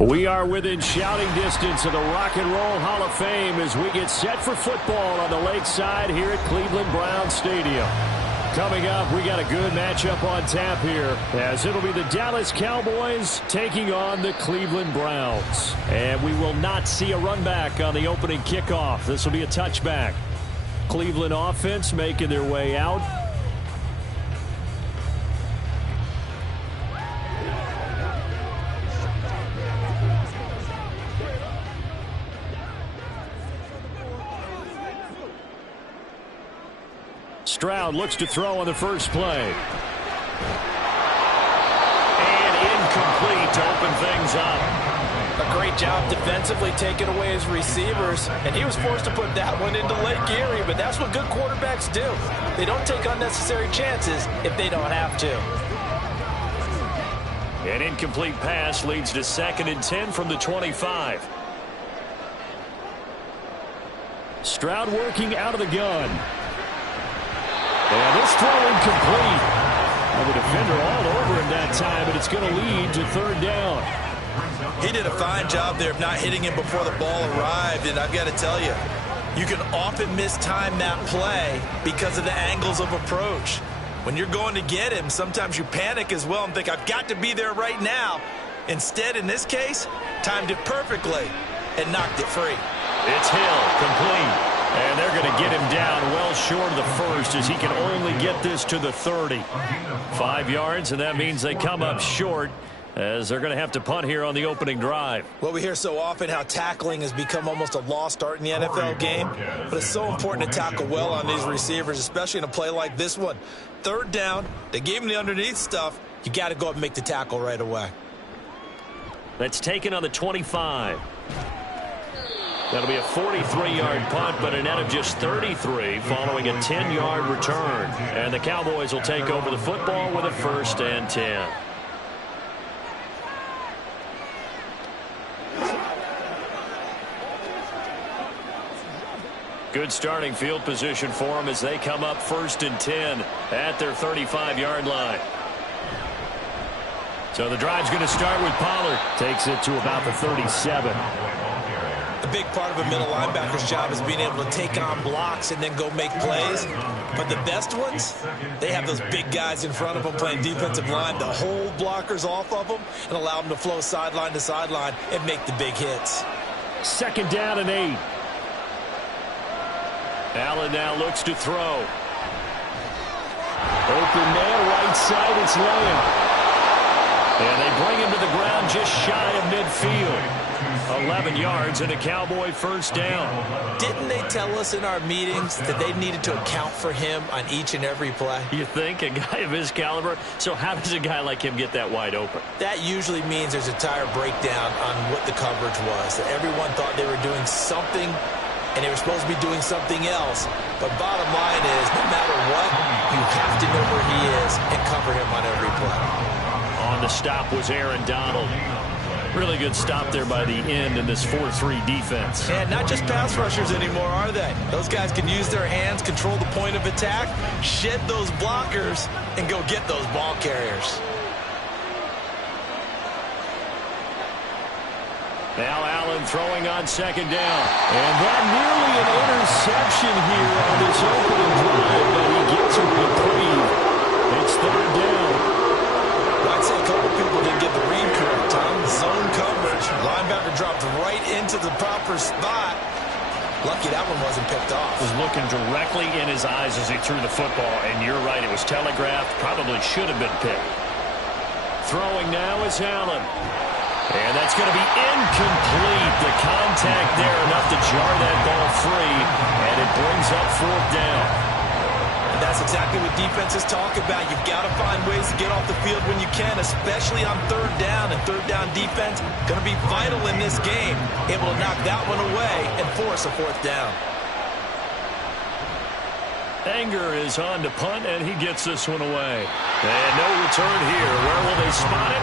We are within shouting distance of the Rock and Roll Hall of Fame as we get set for football on the lakeside here at Cleveland Browns Stadium. Coming up, we got a good matchup on tap here as it'll be the Dallas Cowboys taking on the Cleveland Browns. And we will not see a run back on the opening kickoff. This will be a touchback. Cleveland offense making their way out. Stroud looks to throw on the first play. And incomplete to open things up. A great job defensively taking away his receivers, and he was forced to put that one into Lake Erie, but that's what good quarterbacks do. They don't take unnecessary chances if they don't have to. An incomplete pass leads to 2nd and 10 from the 25. Stroud working out of the gun. And this throw incomplete. And the defender all over him that time, but it's going to lead to 3rd down. He did a fine job there of not hitting him before the ball arrived, and I've got to tell you, you can often mistime that play because of the angles of approach. When you're going to get him, sometimes you panic as well and think, I've got to be there right now. Instead, in this case, timed it perfectly and knocked it free. It's Hill, complete. And they're going to get him down well short of the first as he can only get this to the 30. 5 yards, and that means they come up short as they're going to have to punt here on the opening drive. Well, we hear so often how tackling has become almost a lost art in the NFL game, but it's so important to tackle well on these receivers, especially in a play like this one. 3rd down, they gave him the underneath stuff. You got to go up and make the tackle right away. That's taken on the 25. That'll be a 43-yard punt, but a net of just 33 following a 10-yard return. And the Cowboys will take over the football with a 1st and 10. Good starting field position for them as they come up 1st and 10 at their 35-yard line. So the drive's going to start with Pollard. Takes it to about the 37. A big part of a middle linebacker's job is being able to take on blocks and then go make plays. But the best ones, they have those big guys in front of them playing defensive line to hold blockers off of them and allow them to flow sideline to sideline and make the big hits. 2nd down and 8. Allen now looks to throw. Open man, right side, it's Lamb. And they bring him to the ground just shy of midfield. 11 yards and a Cowboy 1st down. Didn't they tell us in our meetings that they needed to account for him on each and every play? You think? A guy of his caliber? So how does a guy like him get that wide open? That usually means there's a tire breakdown on what the coverage was. That everyone thought they were doing something and they were supposed to be doing something else. But bottom line is, no matter what, you have to know where he is and cover him on every play. On the stop was Aaron Donald. Really good stop there by the end in this 4-3 defense. And not just pass rushers anymore, are they? Those guys can use their hands, control the point of attack, shed those blockers, and go get those ball carriers. Now Allen throwing on second down. And that nearly an interception here on this opening drive, but he gets it reprieve. It's third down. I'd say a couple people didn't get the read correct, Tom. Zone coverage. Linebacker dropped right into the proper spot. Lucky that one wasn't picked off. Was looking directly in his eyes as he threw the football, and you're right, it was telegraphed. Probably should have been picked. Throwing now is Allen. And that's going to be incomplete. The contact there enough to jar that ball free, and it brings up fourth down. And that's exactly what defenses talk about. You've got to find ways to get off the field when you can, especially on third down. And third down defense going to be vital in this game. Able to knock that one away and force a fourth down. Anger is on to punt, and he gets this one away. And no return here. Where will they spot it?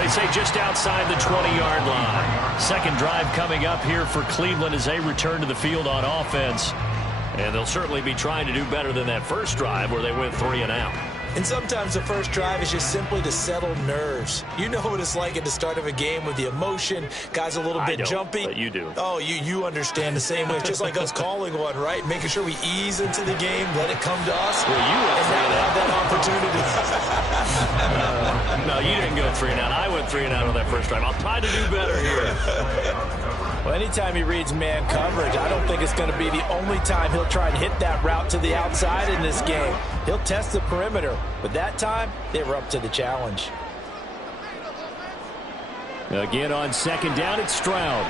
They say just outside the 20-yard line. Second drive coming up here for Cleveland as they return to the field on offense. And they'll certainly be trying to do better than that first drive where they went 3 and out. And sometimes the first drive is just simply to settle nerves. You know what it's like at the start of a game with the emotion. Guys a little bit jumpy. But you do. Oh, you understand the same way. It's just like us calling one, right? Making sure we ease into the game, let it come to us. Well, you went and now have that opportunity. No, you didn't go 3 and out. I went 3 and out on that first drive. I'll try to do better here. Well, anytime he reads man coverage, I don't think it's going to be the only time he'll try and hit that route to the outside in this game. He'll test the perimeter, but that time they were up to the challenge. Again on second down, it's Stroud.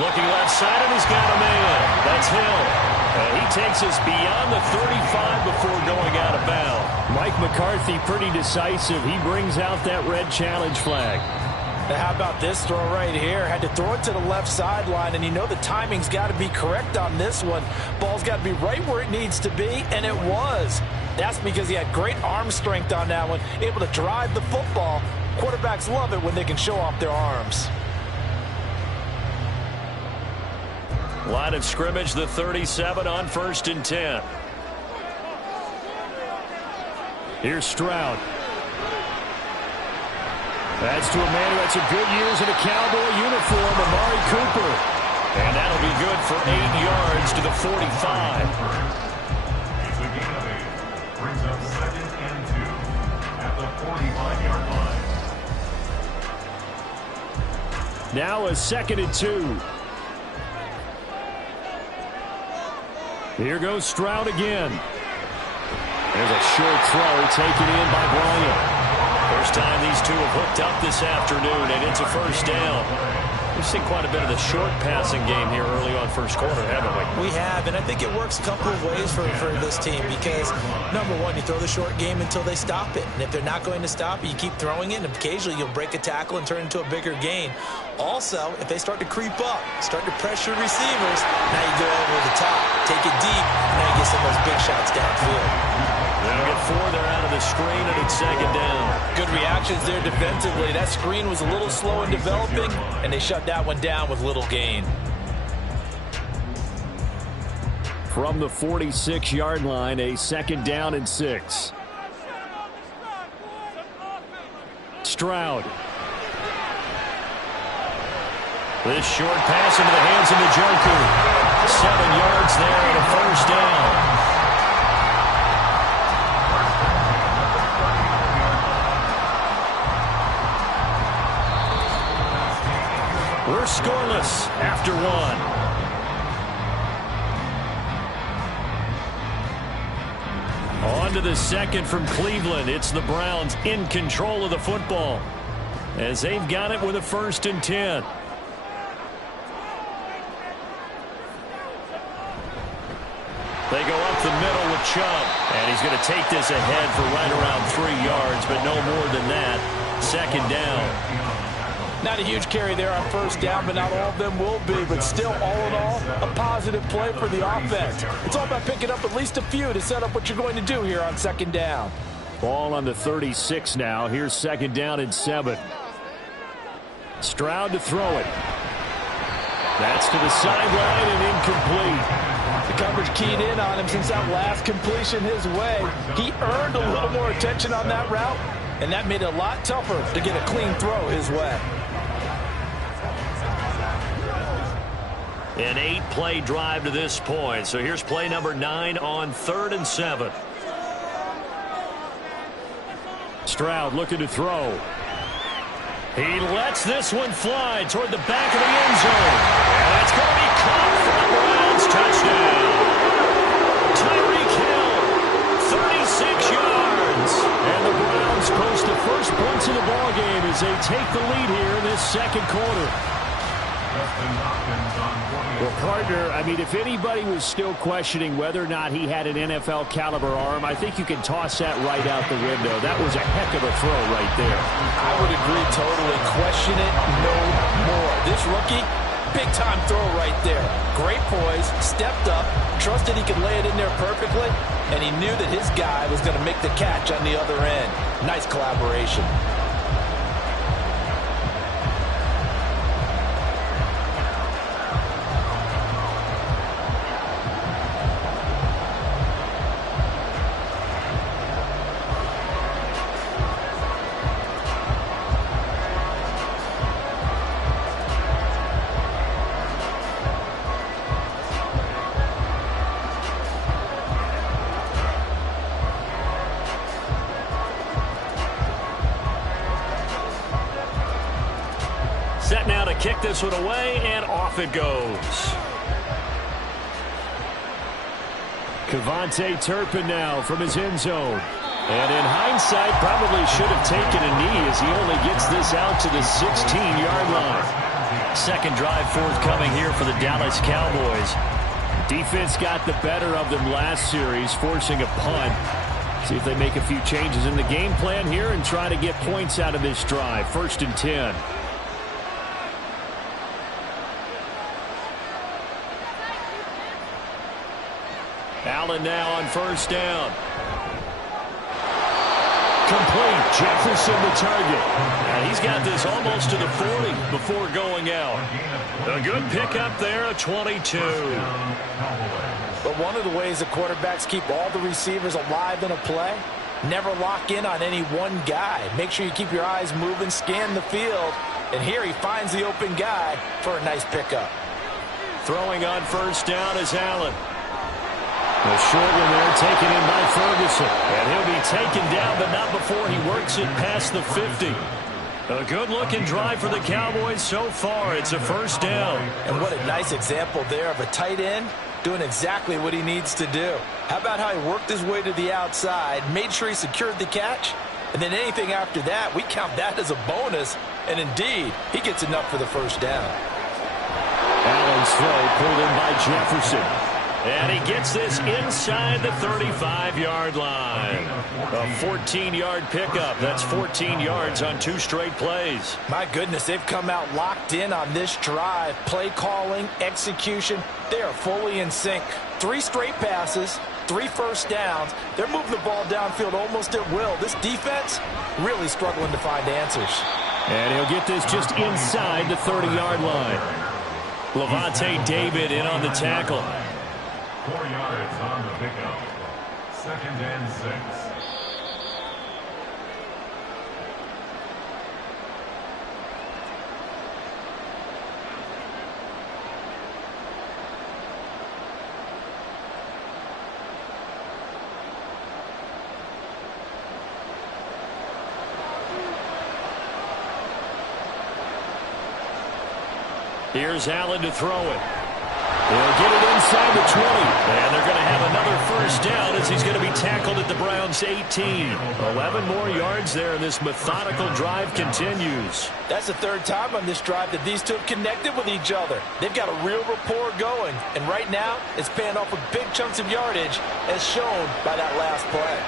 Looking left side, and he's got a man. That's Hill. He takes us beyond the 35 before going out of bounds. Mike McCarthy pretty decisive. He brings out that red challenge flag. Now how about this throw right here? Had to throw it to the left sideline, and you know the timing's got to be correct on this one. Ball's got to be right where it needs to be, and it was. That's because he had great arm strength on that one, able to drive the football. Quarterbacks love it when they can show off their arms. Line of scrimmage, the 37 on 1st and 10. Here's Stroud. That's to a man who had some good years in a Cowboy uniform, Amari Cooper. And that'll be good for 8 yards to the 45. Brings up 2nd and 2 at the 45-yard line. Now a 2nd and 2. Here goes Stroud again. There's a short throw taken in by Bryant. First time these two have hooked up this afternoon, and it's a first down. We've seen quite a bit of the short passing game here early on first quarter, haven't we? We have, and I think it works a couple of ways for this team because, number one, you throw the short game until they stop it. And if they're not going to stop it, you keep throwing it, and occasionally you'll break a tackle and turn it into a bigger gain. Also, if they start to creep up, start to pressure receivers, now you go over the top, take it deep, and now you get some of those big shots downfield. They'll get 4 there out of the screen, and it's 2nd down. Good reactions there defensively. That screen was a little slow in developing, and they shut that one down with little gain. From the 46-yard line, a 2nd down and 6. Stroud. This short pass into the hands of Njoku. 7 yards there and a first down. We're scoreless after 1. On to the second from Cleveland. It's the Browns in control of the football as they've got it with a 1st and 10. They go up the middle with Chubb, and he's going to take this ahead for right around 3 yards, but no more than that. 2nd down. Not a huge carry there on first down, but not all of them will be. But still, all in all, a positive play for the offense. It's all about picking up at least a few to set up what you're going to do here on 2nd down. Ball on the 36 now. Here's 2nd down and 7. Stroud to throw it. That's to the sideline and incomplete. The coverage keyed in on him since that last completion his way. He earned a little more attention on that route, and that made it a lot tougher to get a clean throw his way. An 8-play drive to this point. So here's play number 9 on 3rd and 7. Stroud looking to throw. He lets this one fly toward the back of the end zone. And it's going to be caught for the Browns. Touchdown. Tyreek Hill, 36 yards. And the Browns post the first points of the ballgame as they take the lead here in this second quarter. Well, partner, I mean, if anybody was still questioning whether or not he had an NFL caliber arm, I think you can toss that right out the window. That was a heck of a throw right there. I would agree totally. Question it no more. This rookie, big-time throw right there. Great poise, stepped up, trusted he could lay it in there perfectly, and he knew that his guy was going to make the catch on the other end. Nice collaboration. Set now to kick this one away, and off it goes. Kevontae Turpin now from his end zone. And in hindsight, probably should have taken a knee as he only gets this out to the 16-yard line. Second drive forthcoming here for the Dallas Cowboys. Defense got the better of them last series, forcing a punt. See if they make a few changes in the game plan here and try to get points out of this drive. 1st and 10. Allen now on 1st down. Complete. Jefferson the target. And he's got this almost to the 40 before going out. A good pickup there, a 22. But one of the ways the quarterbacks keep all the receivers alive in a play, never lock in on any one guy. Make sure you keep your eyes moving, scan the field. And here he finds the open guy for a nice pickup. Throwing on 1st down is Allen. The short one there taken in by Ferguson. And he'll be taken down, but not before he works it past the 50. A good-looking drive for the Cowboys so far. It's a 1st down. And what a nice example there of a tight end doing exactly what he needs to do. How about how he worked his way to the outside, made sure he secured the catch, and then anything after that, we count that as a bonus. And indeed, he gets enough for the 1st down. Allen's throw pulled in by Jefferson. And he gets this inside the 35-yard line. A 14-yard pickup. That's 14 yards on 2 straight plays. My goodness, they've come out locked in on this drive. Play calling, execution, they are fully in sync. 3 straight passes, 3 1st downs. They're moving the ball downfield almost at will. This defense really struggling to find answers. And he'll get this just inside the 30-yard line. Levante David in on the tackle. 4 yards on the pickup. 2nd and 6. Here's Allen to throw it. He'll get it inside the 20. And they're going to have another 1st down as he's going to be tackled at the Browns' 18. 11 more yards there, and this methodical drive continues. That's the 3rd time on this drive that these two have connected with each other. They've got a real rapport going. And right now, it's paying off with big chunks of yardage, as shown by that last play.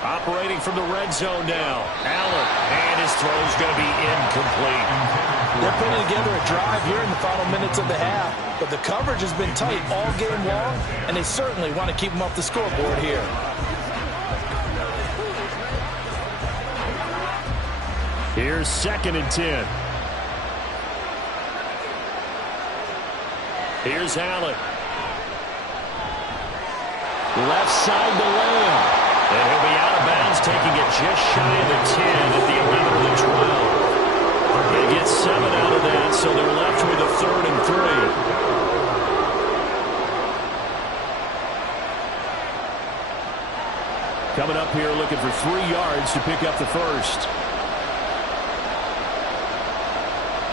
Operating from the red zone now. Allen, and his throw's going to be incomplete. They're putting together a drive here in the final minutes of the half, but the coverage has been tight all game long, and they certainly want to keep them off the scoreboard here. Here's 2nd and 10. Here's Allen. Left side to Lamb. And he'll be out of bounds, taking it just shy of the 10 at the 11 of the 12. They get 7 out of that, so they're left with a 3rd and 3. Coming up here looking for 3 yards to pick up the first.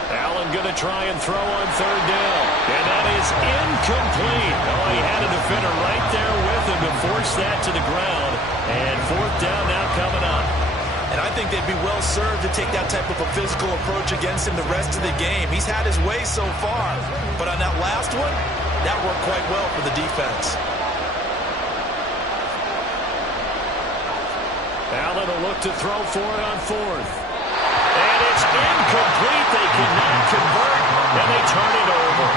Allen going to try and throw on 3rd down. And that is incomplete. Oh, he had a defender right there with him to force that to the ground. And 4th down now coming up. And I think they'd be well served to take that type of a physical approach against him the rest of the game. He's had his way so far. But on that last one, that worked quite well for the defense. Allen will look to throw for it on 4th. And it's incomplete. They cannot convert, and they turn it over.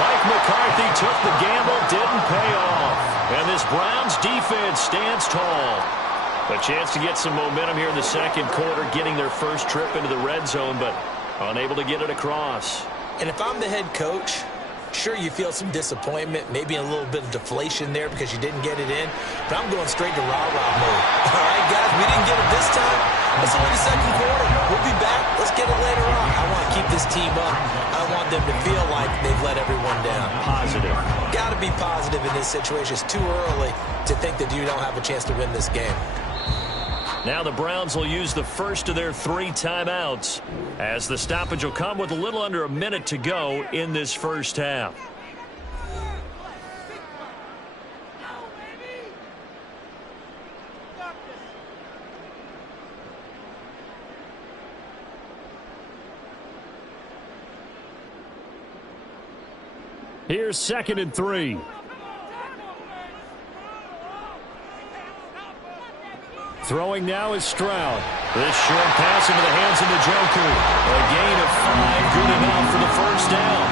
Mike McCarthy took the gamble, didn't pay off. And this Browns defense stands tall. A chance to get some momentum here in the second quarter, getting their first trip into the red zone, but unable to get it across. And if I'm the head coach, sure, you feel some disappointment, maybe a little bit of deflation there because you didn't get it in, but I'm going straight to rah-rah mode. All right, guys, we didn't get it this time. It's only the second quarter. We'll be back. Let's get it later on. I want to keep this team up. I want them to feel like they've let everyone down. Positive. Got to be positive in this situation. It's too early to think that you don't have a chance to win this game. Now the Browns will use the first of their 3 timeouts, as the stoppage will come with a little under a minute to go in this first half. Here's 2nd and 3. Throwing now is Stroud. This short pass into the hands of the Joker. A gain of 5, good enough for the first down.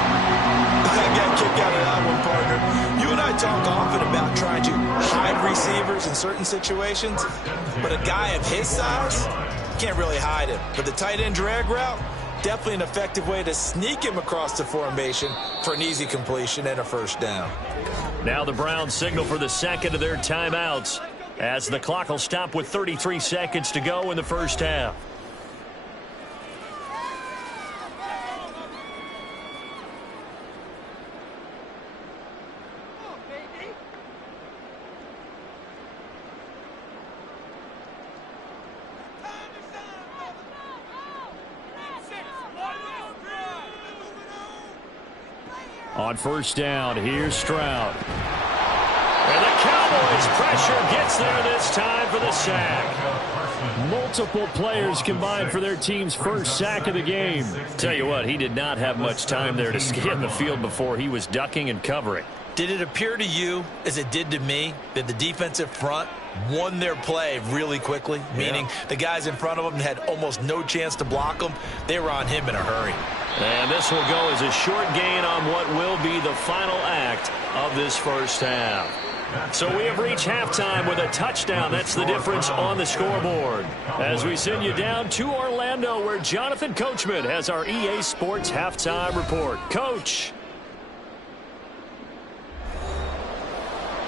I got a kick out of that one, partner. You and I talk often about trying to hide receivers in certain situations, but a guy of his size can't really hide him. But the tight end drag route, definitely an effective way to sneak him across the formation for an easy completion and a first down. Now the Browns signal for the second of their timeouts, as the clock will stop with 33 seconds to go in the first half. On first down, here's Stroud. And the Cowboys' pressure gets there this time for the sack. Multiple players combined for their team's first sack of the game. Tell you what, he did not have much time there to scan the field before he was ducking and covering. Did it appear to you, as it did to me, that the defensive front won their play really quickly? Meaning the guys in front of them had almost no chance to block them. They were on him in a hurry. And this will go as a short gain on what will be the final act of this first half. So we have reached halftime with a touchdown. That's the difference on the scoreboard. As we send you down to Orlando, where Jonathan Coachman has our EA Sports halftime report. Coach.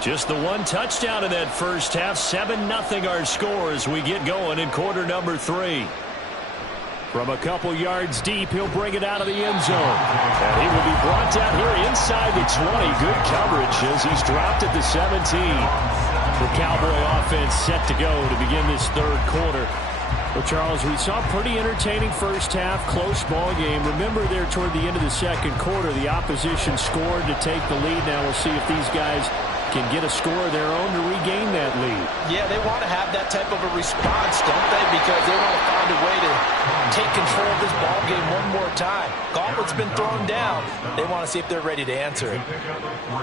Just the one touchdown in that first half. 7-0 our score as we get going in quarter number 3. From a couple yards deep, he'll bring it out of the end zone. And he will be brought down here inside the 20. Good coverage as he's dropped at the 17. The Cowboy offense set to go to begin this third quarter. Well, Charles, we saw a pretty entertaining first half, close ball game. Remember there toward the end of the second quarter, the opposition scored to take the lead. Now we'll see if these guys and get a score of their own to regain that lead. Yeah, they want to have that type of a response, don't they? Because they want to find a way to take control of this ball game one more time. Gauntlet's been thrown down. They want to see if they're ready to answer it.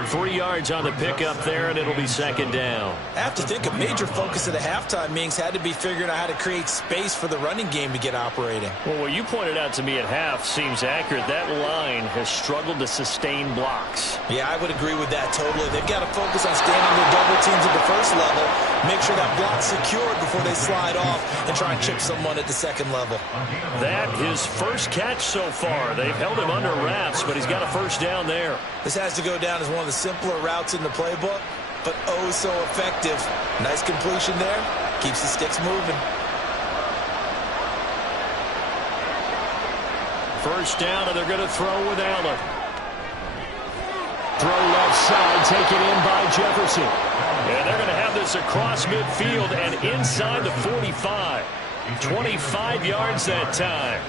3 yards on the pickup there, and it'll be second down. I have to think a major focus of the halftime meetings had to be figuring out how to create space for the running game to get operating. Well, what you pointed out to me at half seems accurate. That line has struggled to sustain blocks. Yeah, I would agree with that totally. They've got to focus on standing their double teams at the first level, make sure that block's secured before they slide off and try and chip someone at the second level. That his first catch so far. They've held him under wraps, but he's got a first down there. This has to go down as one of the simpler routes in the playbook, but oh so effective. Nice completion there. Keeps the sticks moving. First down, and they're going to throw with Allen. Throw left side, taken in by Jefferson. And they're going to have this across midfield and inside the 45. 25 yards that time.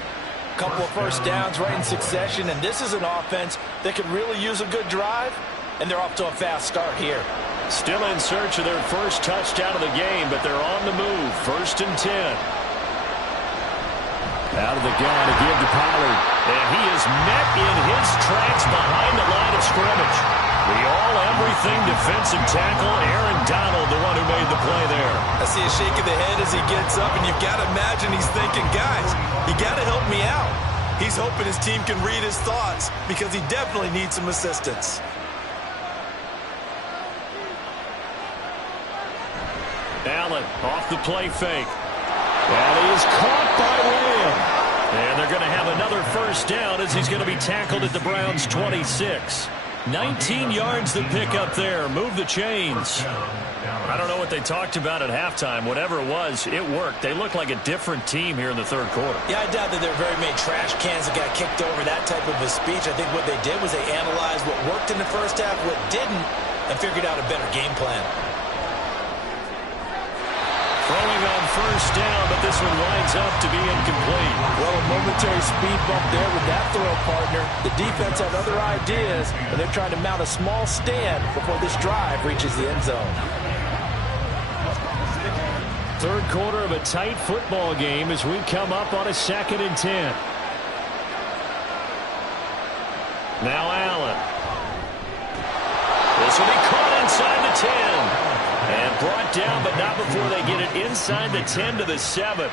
Couple of first downs right in succession, and this is an offense that could really use a good drive, and they're off to a fast start here. Still in search of their first touchdown of the game, but they're on the move. 1st and 10. Out of the gun to give to Pollard. And he is met in his tracks behind the line of scrimmage. The all-everything defensive tackle, Aaron Donald, the one who made the play there. I see a shake of the head as he gets up, and you've got to imagine he's thinking, guys, you got to help me out. He's hoping his team can read his thoughts because he definitely needs some assistance. Allen off the play fake. That is caught by Lamb. And they're going to have another first down as he's going to be tackled at the Browns' 26. 19 yards to pick up there. Move the chains. I don't know what they talked about at halftime. Whatever it was, it worked. They look like a different team here in the third quarter. Yeah, I doubt that there are very many trash cans that got kicked over, that type of a speech. I think what they did was they analyzed what worked in the first half, what didn't, and figured out a better game plan. Throwing on first down, but this one winds up to be incomplete. Well, a momentary speed bump there with that throw, partner. The defense had other ideas, and they're trying to mount a small stand before this drive reaches the end zone. Third quarter of a tight football game as we come up on a 2nd and 10. Now Allen. This will be caught inside the 10. And brought down, but not before they get it inside the 10 to the 7.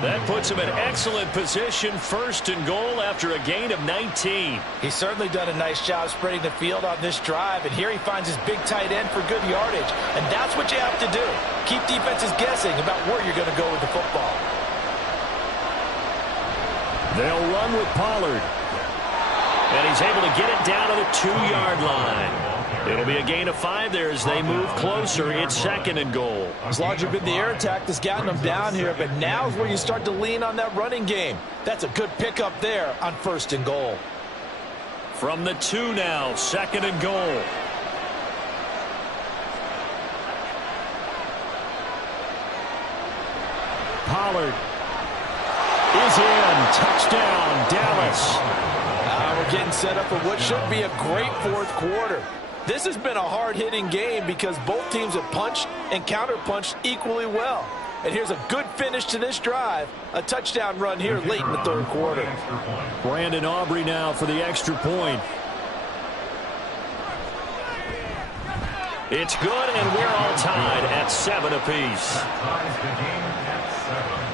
That puts him in excellent position, 1st and goal after a gain of 19. He's certainly done a nice job spreading the field on this drive, and here he finds his big tight end for good yardage. And that's what you have to do. Keep defenses guessing about where you're going to go with the football. They'll run with Pollard. And he's able to get it down to the 2-yard line. It'll be a gain of 5 there as they move closer. It's 2nd and goal. As larger been the air attack that's gotten them down here, but now is where you start to lean on that running game. That's a good pickup there on 1st and goal. From the 2 now, 2nd and goal. Pollard is in. Touchdown, Dallas. We're getting set up for what should be a great 4th quarter. This has been a hard-hitting game because both teams have punched and counter-punched equally well. And here's a good finish to this drive. A touchdown run here late in the 3rd quarter. Brandon Aubrey now for the extra point. It's good, and we're all tied at 7 apiece. Ties the game at 7.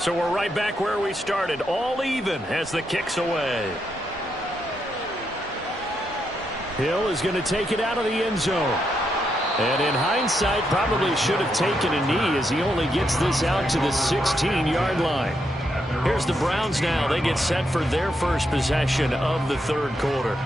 So we're right back where we started, all even as the kick's away. Hill is going to take it out of the end zone. And in hindsight, probably should have taken a knee as he only gets this out to the 16-yard line. Here's the Browns now. They get set for their first possession of the third quarter.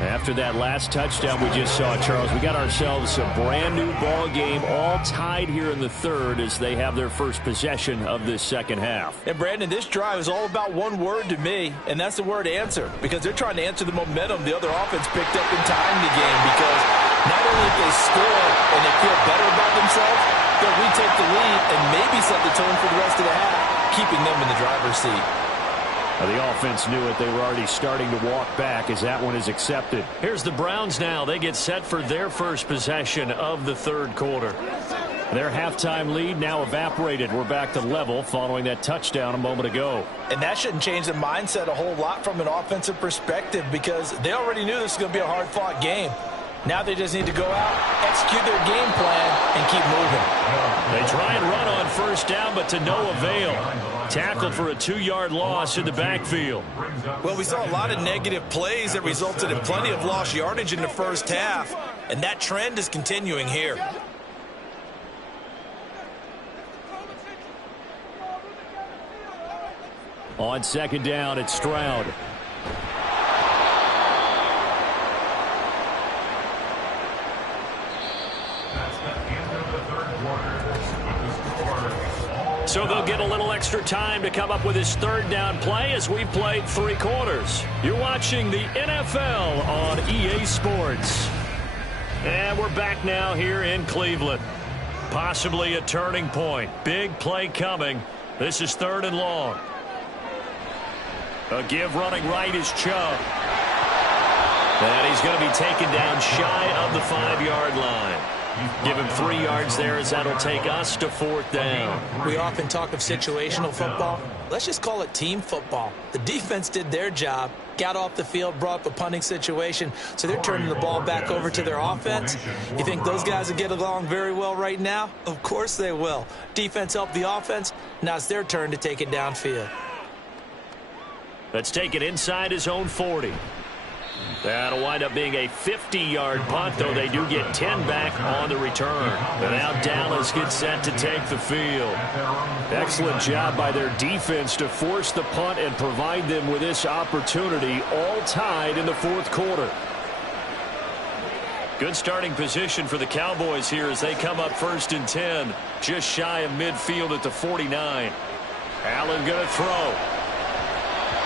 After that last touchdown we just saw, Charles, we got ourselves a brand new ball game, all tied here in the third as they have their first possession of this second half. And Brandon, this drive is all about one word to me, and that's the word answer, because they're trying to answer the momentum the other offense picked up in tying the game, because not only if they score and they feel better about themselves, they'll retake the lead and maybe set the tone for the rest of the half, keeping them in the driver's seat. The offense knew it. They were already starting to walk back as that one is accepted. Here's the Browns now. They get set for their first possession of the third quarter. Their halftime lead now evaporated. We're back to level following that touchdown a moment ago. And that shouldn't change the mindset a whole lot from an offensive perspective, because they already knew this was going to be a hard-fought game. Now they just need to go out, execute their game plan, and keep moving. They try and run on first down, but to no avail. Tackled for a 2-yard loss in the backfield. Well, we saw a lot of negative plays that resulted in plenty of lost yardage in the first half, and that trend is continuing here. On second down, it's Stroud. So they'll get a little extra time to come up with his third down play as we played 3 quarters. You're watching the NFL on EA Sports. And we're back now here in Cleveland. Possibly a turning point. Big play coming. This is 3rd and long. A give running right is Chubb. And he's going to be taken down shy of the 5-yard line. Give him 3 yards there as that'll take us to 4th down. We often talk of situational football. Let's just call it team football. The defense did their job, got off the field, brought up a punting situation, so they're turning the ball back over to their offense. You think those guys will get along very well right now? Of course they will. Defense helped the offense. Now it's their turn to take it downfield. Let's take it inside his own 40. That'll wind up being a 50-yard punt, though they do get 10 back on the return. And now Dallas gets set to take the field. Excellent job by their defense to force the punt and provide them with this opportunity, all tied in the 4th quarter. Good starting position for the Cowboys here as they come up 1st and 10, just shy of midfield at the 49. Allen going to throw.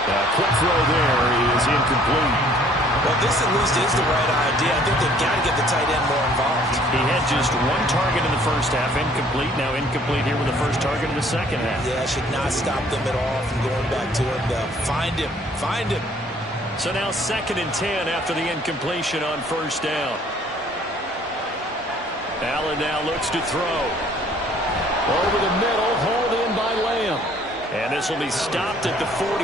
A quick throw there is incomplete. Well, this at least is the right idea. I think they've got to get the tight end more involved. He had just 1 target in the first half, incomplete. Now incomplete here with the first target in the second half. Yeah, should not stop them at all from going back to him, though. Find him. Find him. So now 2nd and 10 after the incompletion on 1st down. Allen now looks to throw. Over the middle, hauled in by Lamb. And this will be stopped at the 44.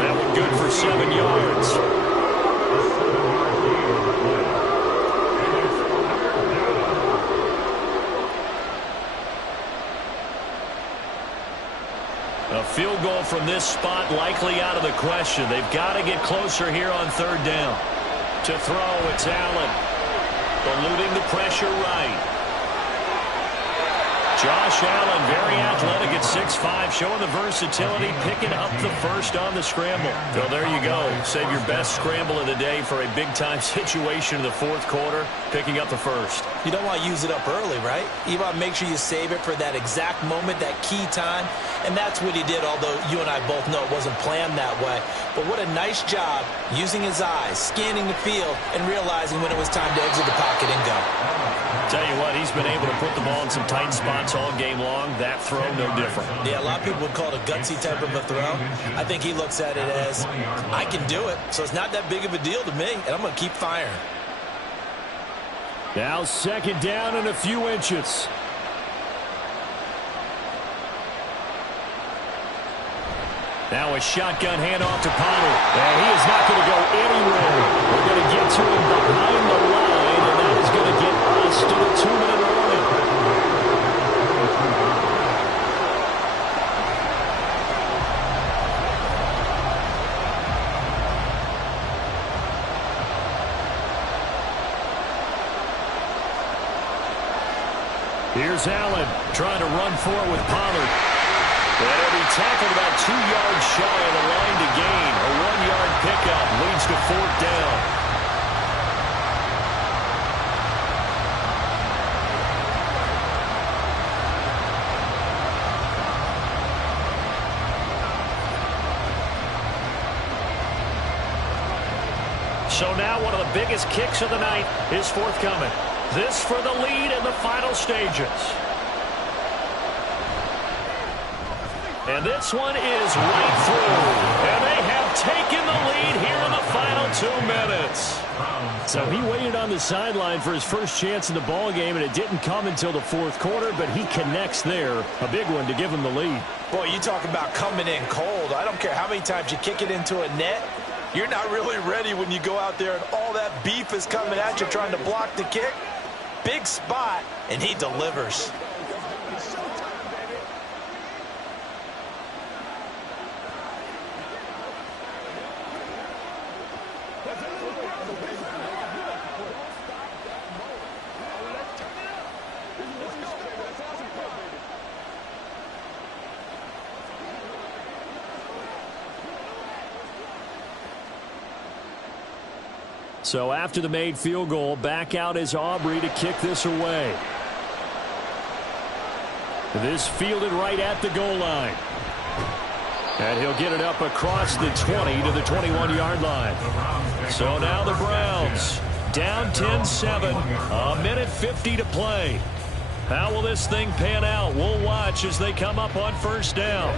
That one good for 7 yards. A field goal from this spot likely out of the question. They've got to get closer here on 3rd down. To throw, it's Allen. Eluding the pressure right. Josh Allen, very athletic at 6'5", showing the versatility, picking up the first on the scramble. So there you go. Save your best scramble of the day for a big-time situation in the 4th quarter, picking up the first. You don't want to use it up early, right? You want to make sure you save it for that exact moment, that key time. And that's what he did, although you and I both know it wasn't planned that way. But what a nice job using his eyes, scanning the field, and realizing when it was time to exit the pocket and go. Tell you what, he's been able to put the ball in some tight spots all game long. That throw, no different. Yeah, a lot of people would call it a gutsy type of a throw. I think he looks at it as, I can do it, so it's not that big of a deal to me, and I'm going to keep firing. Now 2nd down and a few inches. Now a shotgun handoff to Potter. And he is not going to go anywhere. We're going to get to him behind the line, and that is going to get us to the 2-minute warning. Here's Allen trying to run for it with Pollard. And he'll be tackled about 2 yards shy of the line to gain. A 1-yard pickup leads to 4th down. So now one of the biggest kicks of the night is forthcoming. This for the lead in the final stages. And this one is right through. And they have taken the lead here in the final 2 minutes. So he waited on the sideline for his first chance in the ball game, and it didn't come until the 4th quarter, but he connects there. A big one to give him the lead. Boy, you talk about coming in cold. I don't care how many times you kick it into a net. You're not really ready when you go out there and all that beef is coming at you trying to block the kick. Big spot, and he delivers. So after the made field goal, back out is Aubrey to kick this away. This fielded right at the goal line. And he'll get it up across the 20 to the 21-yard line. So now the Browns down 10-7, a minute 50 to play. How will this thing pan out? We'll watch as they come up on 1st down.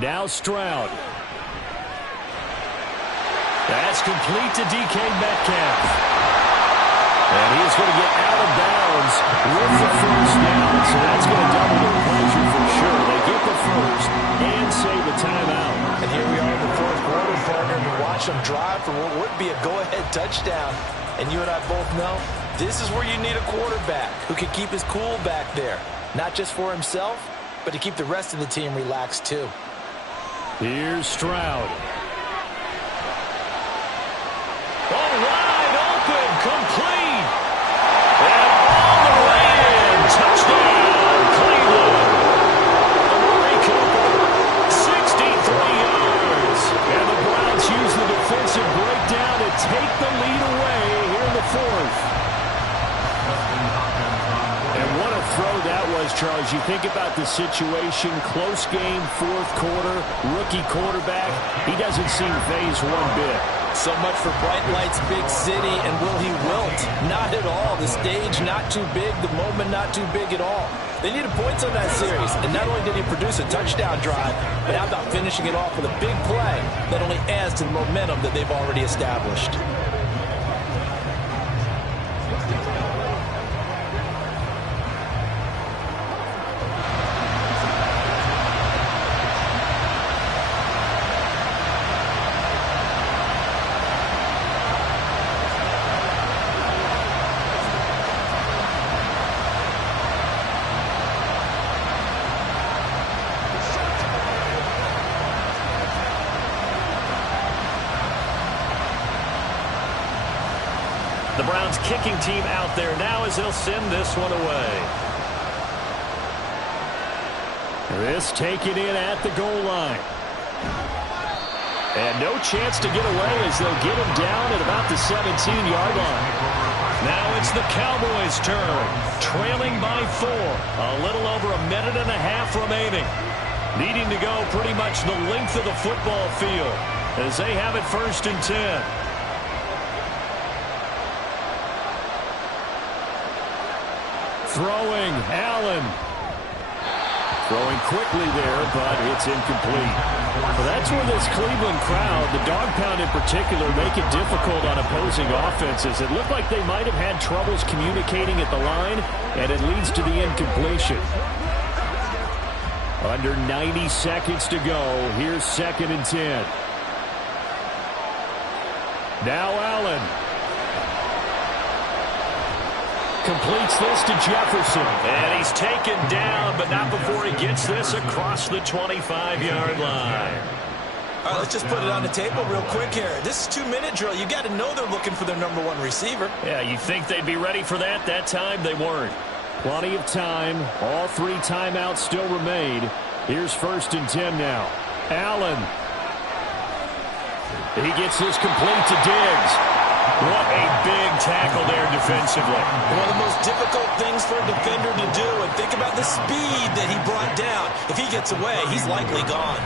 Now Stroud. That's complete to DK Metcalf. And he is going to get out of bounds with the 1st down. So that's going to double their pleasure for sure. They get the 1st and save the timeout. And here we are in the 4th quarter, partner, and watch them drive for what would be a go-ahead touchdown. And you and I both know this is where you need a quarterback who can keep his cool back there. Not just for himself, but to keep the rest of the team relaxed too. Here's Stroud. Oh, wide open, complete. And all the way in. Touchdown, Cleveland. Amari Cooper, 63 yards. And the Browns use the defensive breakdown to take the lead away here in the 4th. And what a throw that was, Charles. You think about the situation, close game, 4th quarter, rookie quarterback. He doesn't seem phased one bit. So much for bright lights, big city, and will he wilt? Not at all. The stage not too big, the moment not too big at all. They needed points on that series, and not only did he produce a touchdown drive, but how about finishing it off with a big play that only adds to the momentum that they've already established. The Browns kicking team out there now as they'll send this one away. This taken in at the goal line. And no chance to get away as they'll get him down at about the 17-yard line. Now it's the Cowboys' turn, trailing by 4. A little over a minute and a half remaining. Needing to go pretty much the length of the football field as they have it 1st and 10. Throwing, Allen. Throwing quickly there, but it's incomplete. Well, that's where this Cleveland crowd, the dog pound in particular, make it difficult on opposing offenses. It looked like they might have had troubles communicating at the line, and it leads to the incompletion. Under 90 seconds to go. Here's 2nd and 10. Now Allen. Completes this to Jefferson. And he's taken down, but not before he gets this across the 25-yard line. All right, let's just put it on the table real quick here. This is 2-minute drill. You got to know they're looking for their #1 receiver. Yeah, you think they'd be ready for that? That time they weren't. Plenty of time. All 3 timeouts still remain. Here's 1st and 10 now. Allen. He gets this complete to Diggs. What a big tackle there defensively. One of the most difficult things for a defender to do. And think about the speed that he brought down. If he gets away, he's likely gone.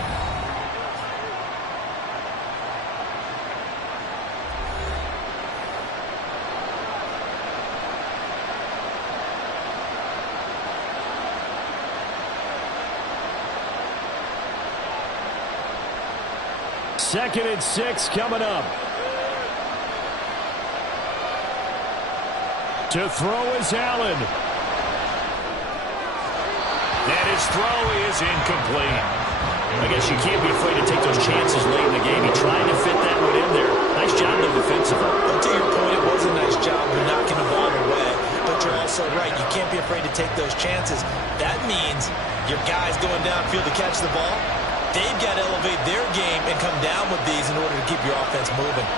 Second and 6 coming up. To throw is Allen. And his throw is incomplete. I guess you can't be afraid to take those chances late in the game. He tried to fit that one in there. Nice job though defensively. But to your point, it was a nice job of knocking the ball away. But you're also right. You can't be afraid to take those chances. That means your guys going downfield to catch the ball, they've got to elevate their game and come down with these in order to keep your offense moving.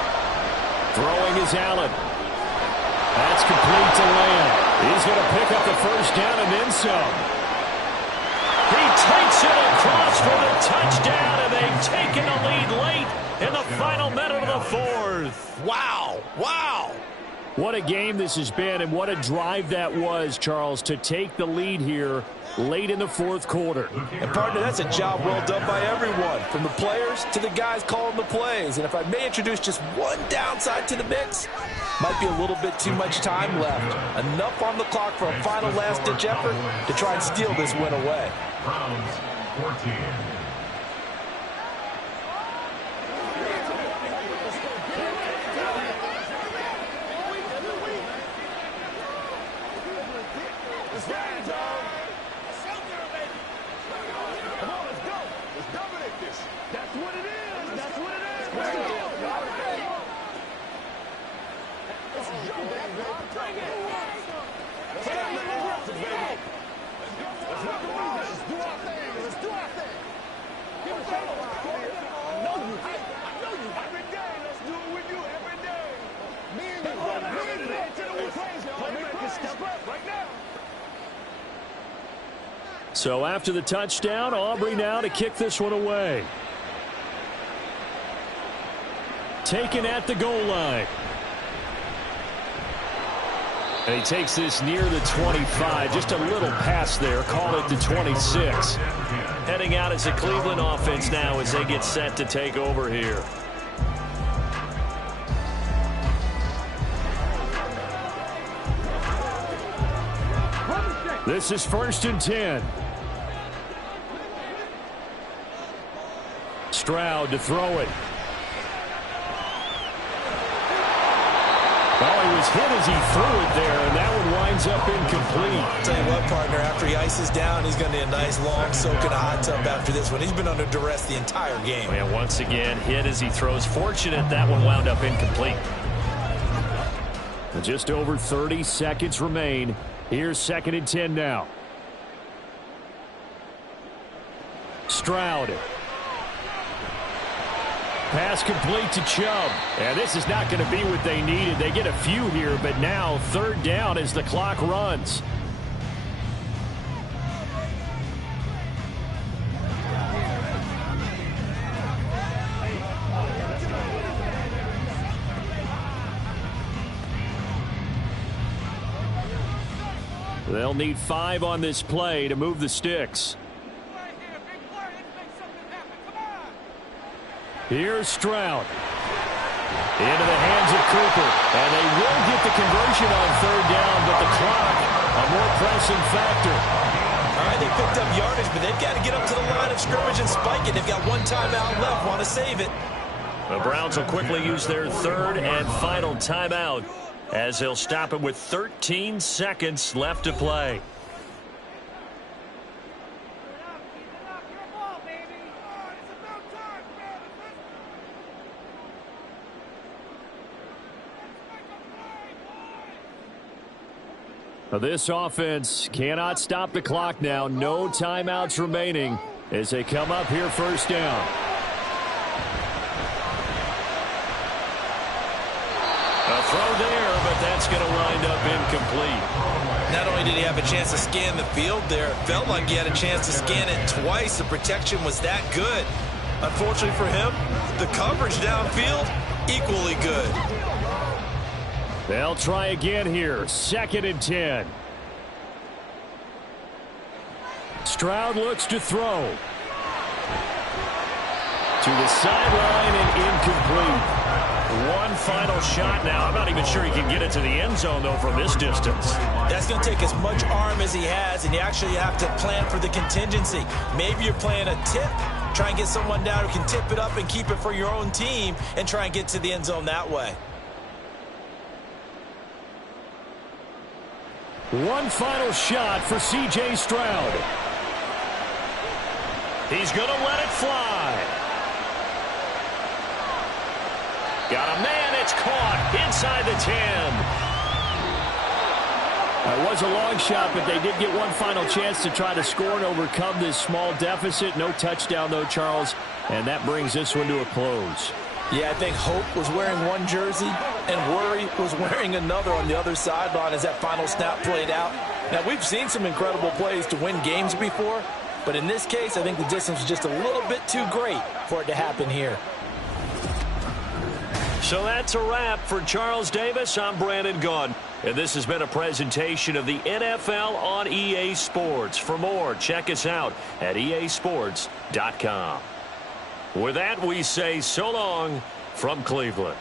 Throwing is Allen. That's complete to Lamb. He's going to pick up the 1st down and then some. He takes it across for the touchdown, and they've taken the lead late in the final minute of the 4th. Wow. Wow. What a game this has been, and what a drive that was, Charles, to take the lead here late in the 4th quarter. And, partner, that's a job well done by everyone, from the players to the guys calling the plays. And if I may introduce just one downside to the mix, might be a little bit too much time left. Enough on the clock for a final last-ditch effort to try and steal this win away. Browns 14. So after the touchdown, Aubrey now to kick this one away. Taken at the goal line. And he takes this near the 25. Just a little pass there. Call it the 26. Heading out as a Cleveland offense now as they get set to take over here. This is 1st and 10. Stroud to throw it. Oh, he was hit as he threw it there, and that one winds up incomplete. I'll tell you what, partner, after he ices down, he's going to need a nice long soak in a hot tub after this one. He's been under duress the entire game. And once again, hit as he throws. Fortunate that one wound up incomplete. Just over 30 seconds remain. Here's 2nd and 10 now. Stroud. Pass complete to Chubb. And this is not going to be what they needed. They get a few here, but now 3rd down as the clock runs. They'll need 5 on this play to move the sticks. Here's Stroud. Into the hands of Cooper. And they will get the conversion on 3rd down, but the clock, a more pressing factor. All right, they picked up yardage, but they've got to get up to the line of scrimmage and spike it. They've got one timeout left, want to save it. The Browns will quickly use their 3rd and final timeout as they'll stop it with 13 seconds left to play. This offense cannot stop the clock now. No timeouts remaining as they come up here 1st down. incomplete. Not only did he have a chance to scan the field there, it felt like he had a chance to scan it twice. The protection was that good. Unfortunately for him, the coverage downfield, equally good. They'll try again here. 2nd and 10. Stroud looks to throw. To the sideline and incomplete. One final shot now. I'm not even sure he can get it to the end zone, though, from this distance. That's going to take as much arm as he has, and you actually have to plan for the contingency. Maybe you're playing a tip. Try and get someone down who can tip it up and keep it for your own team and try and get to the end zone that way. One final shot for C.J. Stroud. He's going to let it fly. Got a man. It's caught inside the 10. It was a long shot, but they did get one final chance to try to score and overcome this small deficit. No touchdown, though, Charles, and that brings this one to a close. Yeah, I think Hope was wearing one jersey and Worry was wearing another on the other sideline as that final snap played out. Now, we've seen some incredible plays to win games before, but in this case, I think the distance was just a little bit too great for it to happen here. So that's a wrap for Charles Davis. I'm Brandon Gunn. And this has been a presentation of the NFL on EA Sports. For more, check us out at easports.com. With that, we say so long from Cleveland.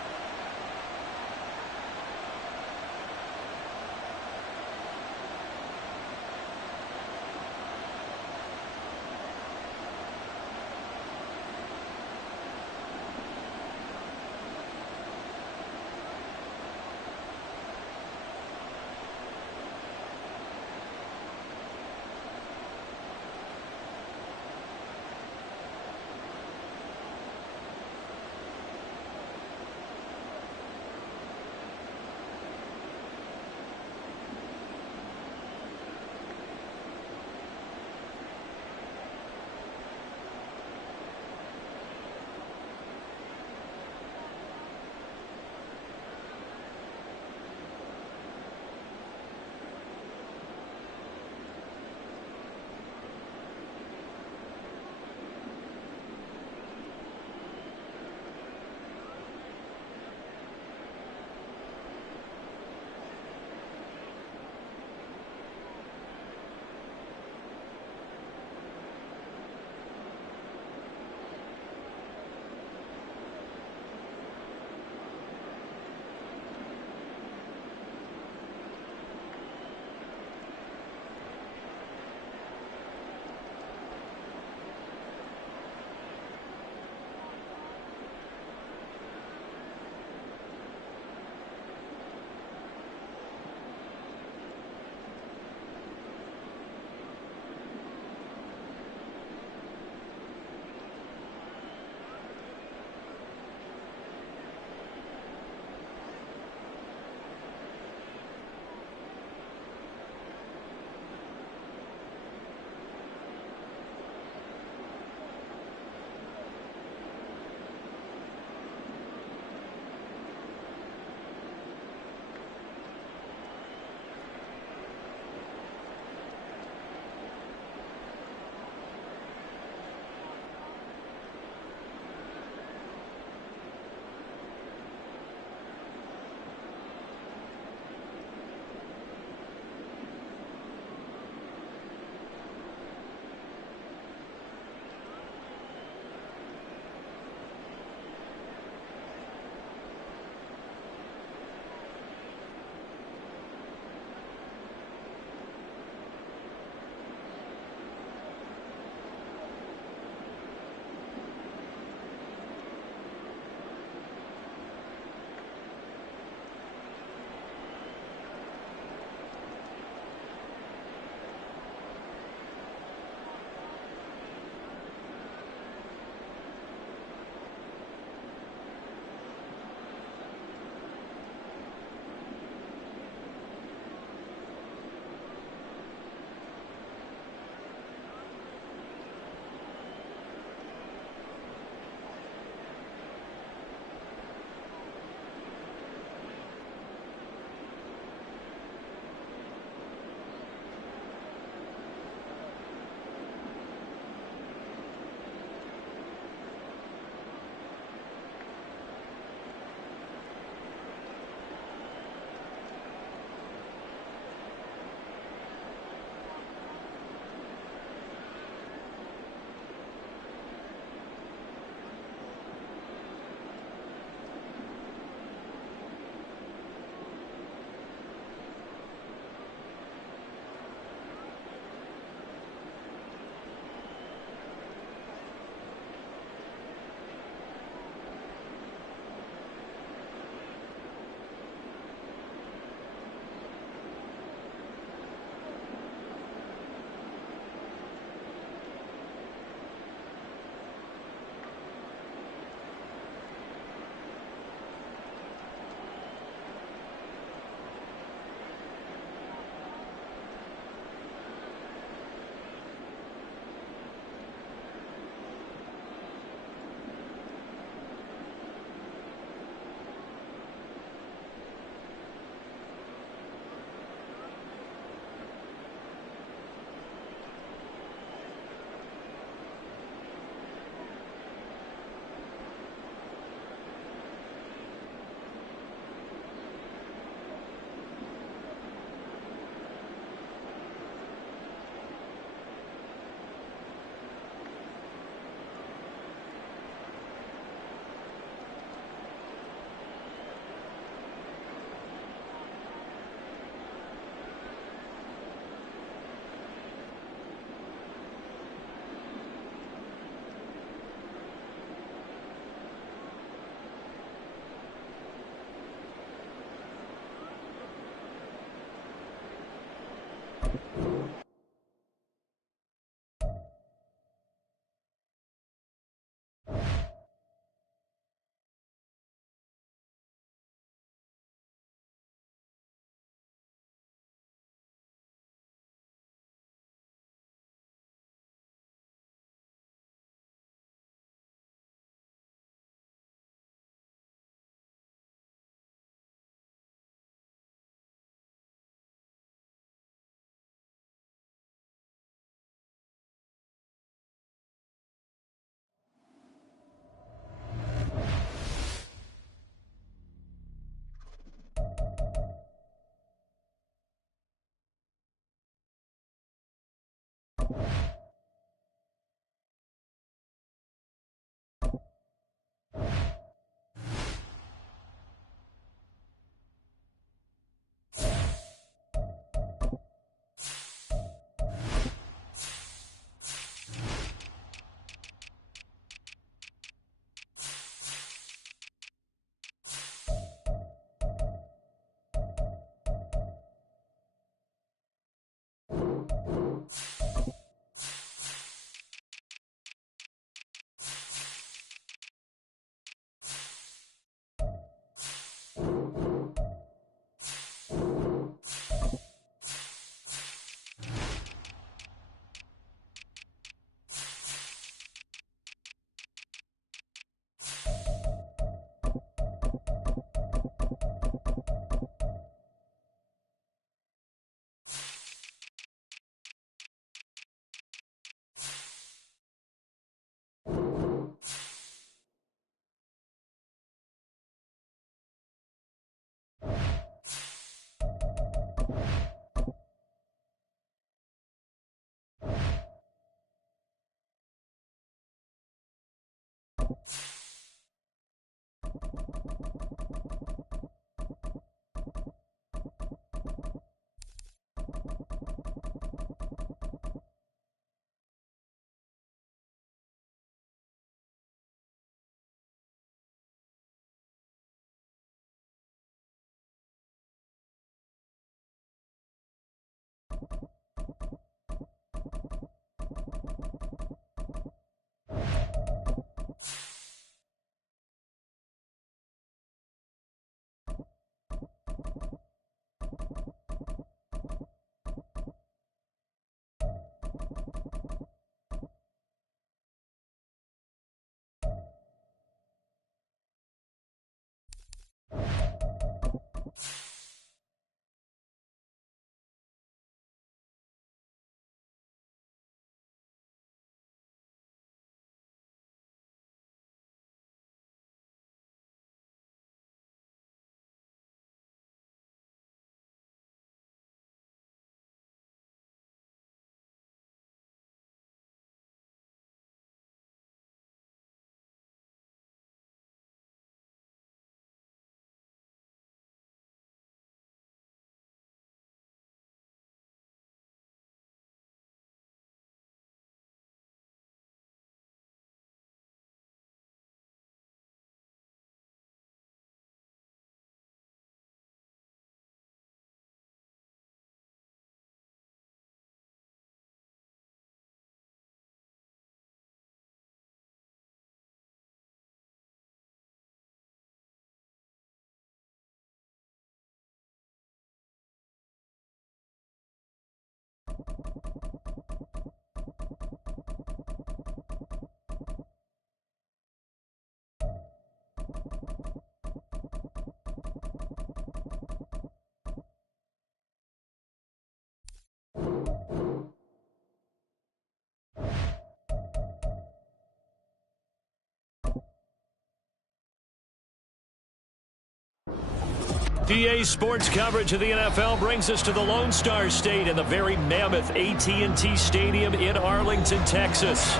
EA Sports coverage of the NFL brings us to the Lone Star State and the very mammoth AT&T Stadium in Arlington, Texas.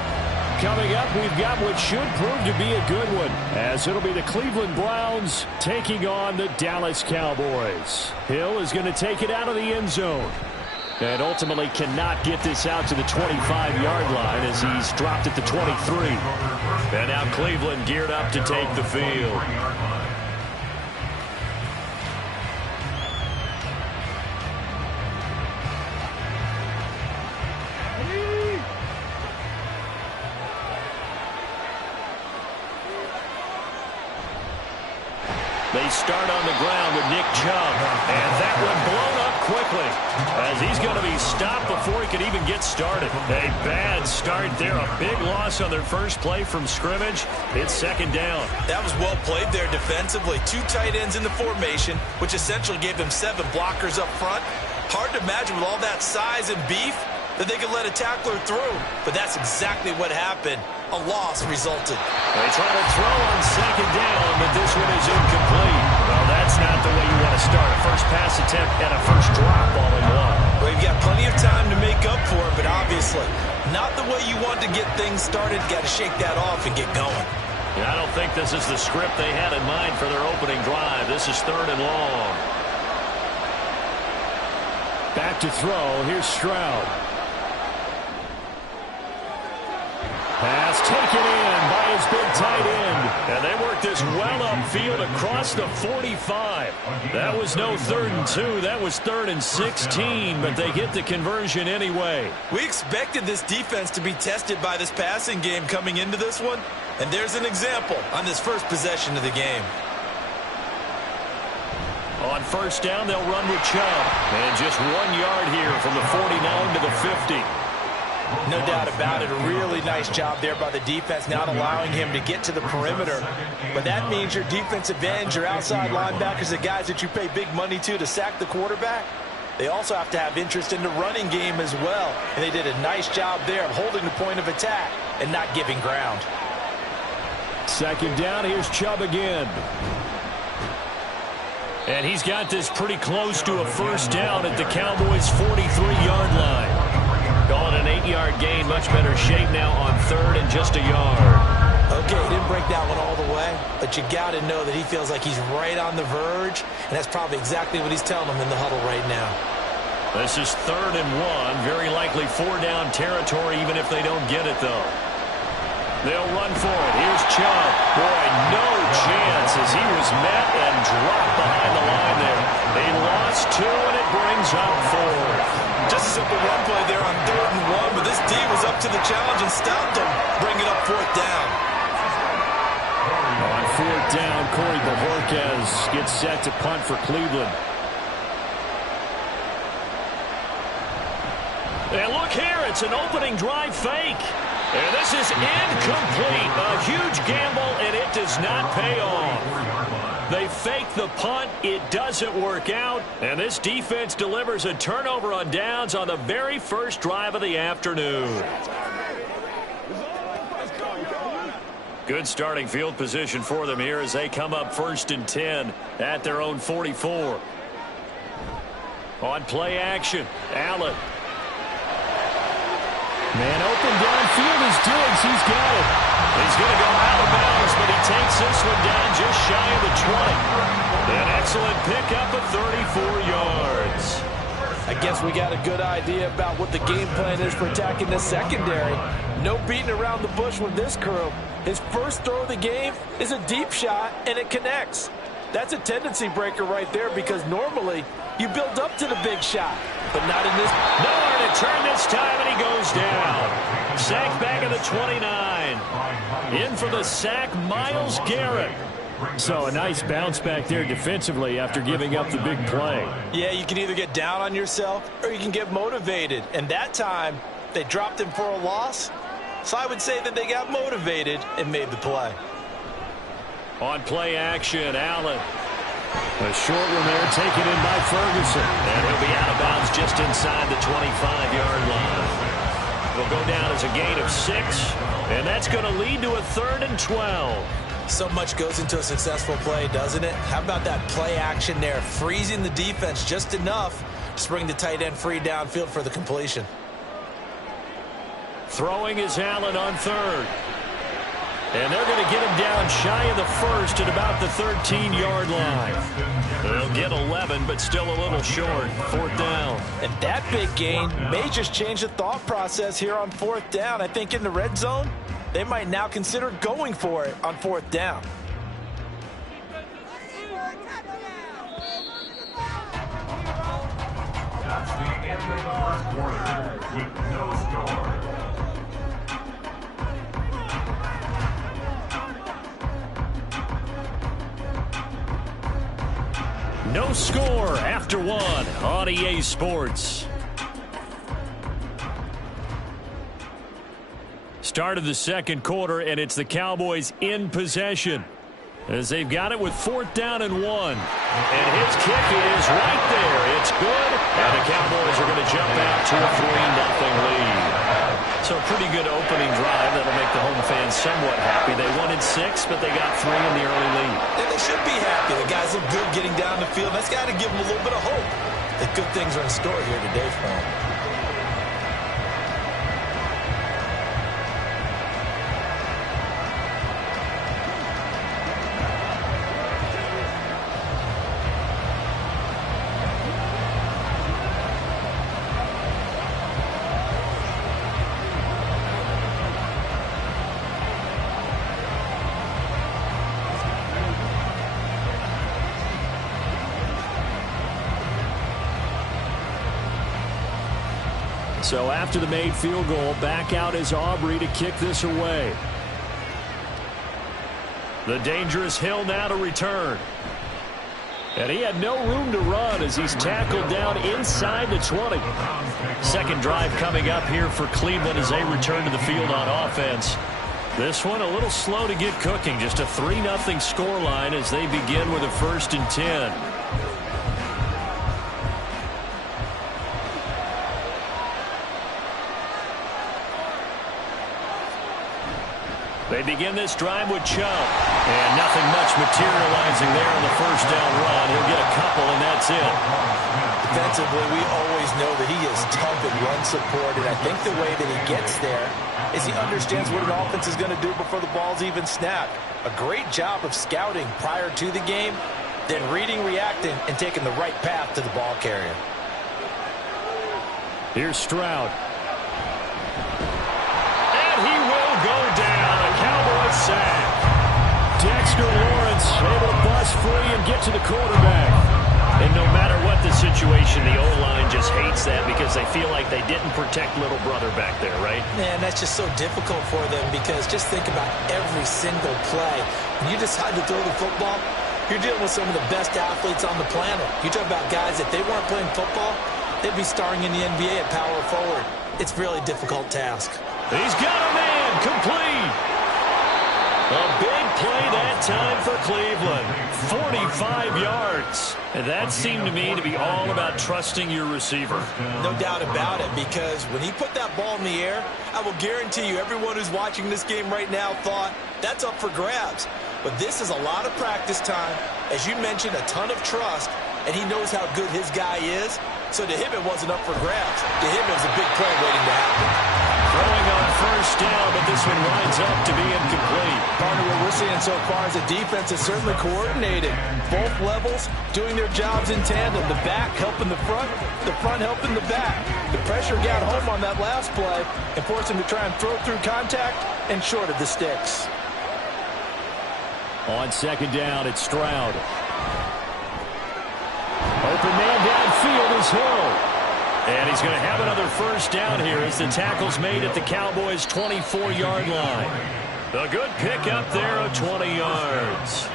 Coming up, we've got what should prove to be a good one, as it'll be the Cleveland Browns taking on the Dallas Cowboys. Hill is going to take it out of the end zone, and ultimately cannot get this out to the 25-yard line as he's dropped at the 23. And now Cleveland geared up to take the field. They start on the ground with Nick Chubb. And that one blown up quickly as he's going to be stopped before he can even get started. A bad start there. A big loss on their first play from scrimmage. It's second down. That was well played there defensively. 2 tight ends in the formation, which essentially gave them 7 blockers up front. Hard to imagine with all that size and beef that they could let a tackler through. But that's exactly what happened. A loss resulted. They try to throw on second down, but this one is incomplete. Well, that's not the way you want to start. A first pass attempt and a first drop all in one. Well, you've got plenty of time to make up for it, but obviously not the way you want to get things started. Got to shake that off and get going. Yeah, I don't think this is the script they had in mind for their opening drive. This is third and long. Back to throw. Here's Stroud. Pass taken in by his big tight end. And they work this well upfield across the 45. That was no 3rd and 2. That was 3rd and 16, but they get the conversion anyway. We expected this defense to be tested by this passing game coming into this one. And there's an example on this first possession of the game. On first down, they'll run with Chubb. And just 1 yard here from the 49 to the 50. No doubt about it. A really nice job there by the defense, not allowing him to get to the perimeter. But that means your defensive ends, your outside linebackers, the guys that you pay big money to sack the quarterback, they also have to have interest in the running game as well. And they did a nice job there of holding the point of attack and not giving ground. Second down, here's Chubb again. And he's got this pretty close to a first down at the Cowboys' 43-yard line. Calling an 8-yard gain, much better shape now on 3rd and just a yard. Okay, he didn't break that one all the way, but you got to know that he feels like he's right on the verge, and that's probably exactly what he's telling them in the huddle right now. This is 3rd and 1, very likely 4-down territory, even if they don't get it, though. They'll run for it. Here's Chubb. Boy, no chance as he was met and dropped behind the line there. They lost 2, and it brings up 4. Just a simple run play there on 3rd and 1, but this D was up to the challenge and stopped him, bringing up 4th down. On 4th down, Corey Bojorquez gets set to punt for Cleveland. And look here, it's an opening drive fake. And this is incomplete. A huge gamble, and it does not pay off. They fake the punt. It doesn't work out. And this defense delivers a turnover on downs on the very first drive of the afternoon. Good starting field position for them here as they come up 1st and 10 at their own 44. On play action, Allen. Man open downfield is Diggs. He's got it. He's going to go out of bounds, but he takes this one down just shy of the 20. An excellent pickup of 34 yards. I guess we got a good idea about what the game plan is for attacking this secondary. No beating around the bush with this crew. His first throw of the game is a deep shot, and it connects. That's a tendency breaker right there because normally you build up to the big shot, but not in this. Nowhere to turn this time, and he goes down. Sacked back at the 29. In for the sack, Myles Garrett. So a nice bounce back there defensively after giving up the big play. Yeah, you can either get down on yourself or you can get motivated. And that time, they dropped him for a loss. So I would say that they got motivated and made the play. On play action, Allen. A short one there taken in by Ferguson. And he'll be out of bounds just inside the 25-yard line. It'll go down as a gain of 6, and that's going to lead to a 3rd and 12. So much goes into a successful play, doesn't it? How about that play action there, freezing the defense just enough to bring the tight end free downfield for the completion. Throwing is Allen on 3rd. And they're going to get him down shy of the 1st at about the 13-yard line. They'll get 11, but still a little short. 4th down. And that big gain may just change the thought process here on 4th down. I think in the red zone, they might now consider going for it on 4th down. That's the end of the first quarter with no score. No score after one on EA Sports. Start of the second quarter, and it's the Cowboys in possession as they've got it with 4th down and 1. And his kick is right there. It's good, and the Cowboys are going to jump out to a 3-0 lead. So a pretty good opening drive. That'll make the home fans somewhat happy. They wanted 6, but they got 3 in the early lead. And they should be happy. The guys look good getting down the field. That's got to give them a little bit of hope that good things are in store here today for them. So after the made field goal, back out is Aubrey to kick this away. The dangerous Hill now to return. And he had no room to run as he's tackled down inside the 20. Second drive coming up here for Cleveland as they return to the field on offense. This one a little slow to get cooking. Just a 3-0 scoreline as they begin with a 1st and 10. They begin this drive with Chubb. And nothing much materializing there on the 1st down run. He'll get a couple, and that's it. Defensively, we always know that he is tough in run support, and I think the way that he gets there is he understands what an offense is going to do before the ball's even snapped. A great job of scouting prior to the game, then reading, reacting, and taking the right path to the ball carrier. Here's Stroud. And he will go down. A Cowboys sack. Dexter Lawrence able to bust free and get to the quarterback. And no matter what the situation, the O-line just hates that because they feel like they didn't protect little brother back there, right? Man, that's just so difficult for them because just think about every single play. When you decide to throw the football, you're dealing with some of the best athletes on the planet. You talk about guys, if they weren't playing football, they'd be starring in the NBA at power forward. It's a really difficult task. He's got a man complete. A big play that time for Cleveland. 45 yards. And that seemed to me to be all about trusting your receiver. No doubt about it, because when he put that ball in the air, I will guarantee you everyone who's watching this game right now thought that's up for grabs. But this is a lot of practice time. As you mentioned, a ton of trust, and he knows how good his guy is. So to him, it wasn't up for grabs. To him, it was a big play waiting to happen. Throwing on 1st down, but this one winds up to be incomplete. Partner, what we're seeing so far is the defense is certainly coordinated. Both levels doing their jobs in tandem. The back helping the front helping the back. The pressure got home on that last play and forced him to try and throw through contact and short of the sticks. On 2nd down, it's Stroud. Open man downfield is Hill. And he's going to have another 1st down here as the tackle's made at the Cowboys' 24-yard line. A good pick up there of 20 yards.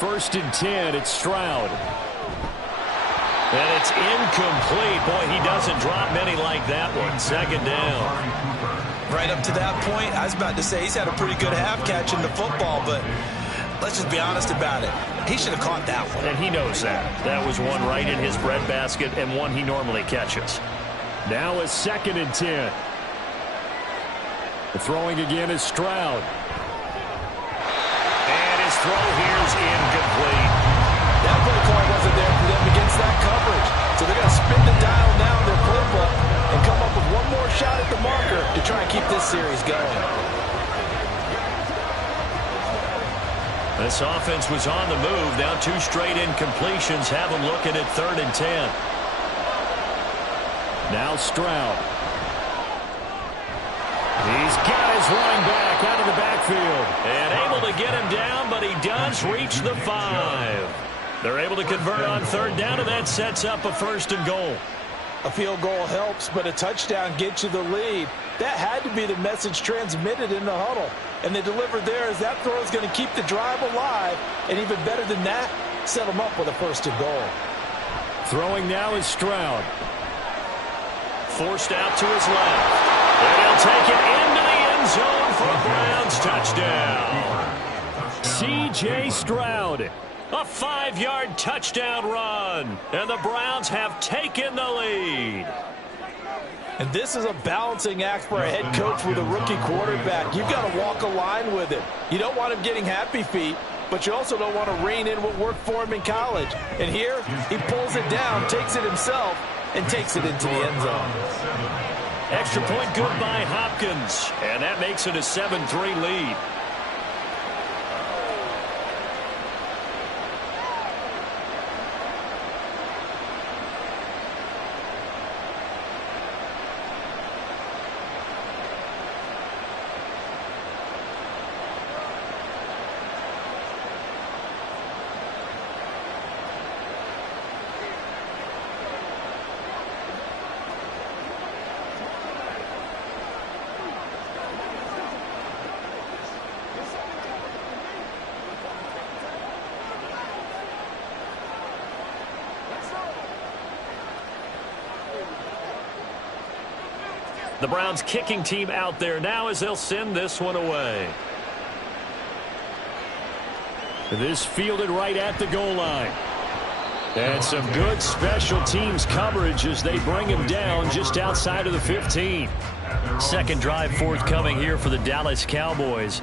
First and 10, it's Stroud. And it's incomplete. Boy, he doesn't drop many like that one. 2nd down. Right up to that point, I was about to say he's had a pretty good half catching the football, but let's just be honest about it. He should have caught that one. And he knows that. That was one right in his breadbasket and one he normally catches. Now a 2nd and 10. The throwing again is Stroud. And his throw here is incomplete. That play call wasn't there for them against that coverage. So they're going to spin the dial now in their playbook and come up with one more shot at the marker to try and keep this series going. This offense was on the move. Now 2 straight incompletions have them looking at 3rd and 10. Now Stroud. He's got his running back out of the backfield. And able to get him down, but he does reach the 5. They're able to convert on 3rd down, and that sets up a 1st and goal. A field goal helps, but a touchdown gets you the lead. That had to be the message transmitted in the huddle. And they delivered there as that throw is going to keep the drive alive. And even better than that, set them up with a 1st and goal. Throwing now is Stroud. Forced out to his left. And he'll take it into the end zone for a Browns touchdown. C.J. Stroud. A 5-yard touchdown run. And the Browns have taken the lead. And this is a balancing act for a head coach with a rookie quarterback. You've got to walk a line with it. You don't want him getting happy feet, but you also don't want to rein in what worked for him in college. And here, he pulls it down, takes it himself, and takes it into the end zone. Extra point good by Hopkins. And that makes it a 7-3 lead. The Browns kicking team out there now as they'll send this one away. This fielded right at the goal line. And some good special teams coverage as they bring him down just outside of the 15. Second drive forthcoming here for the Dallas Cowboys.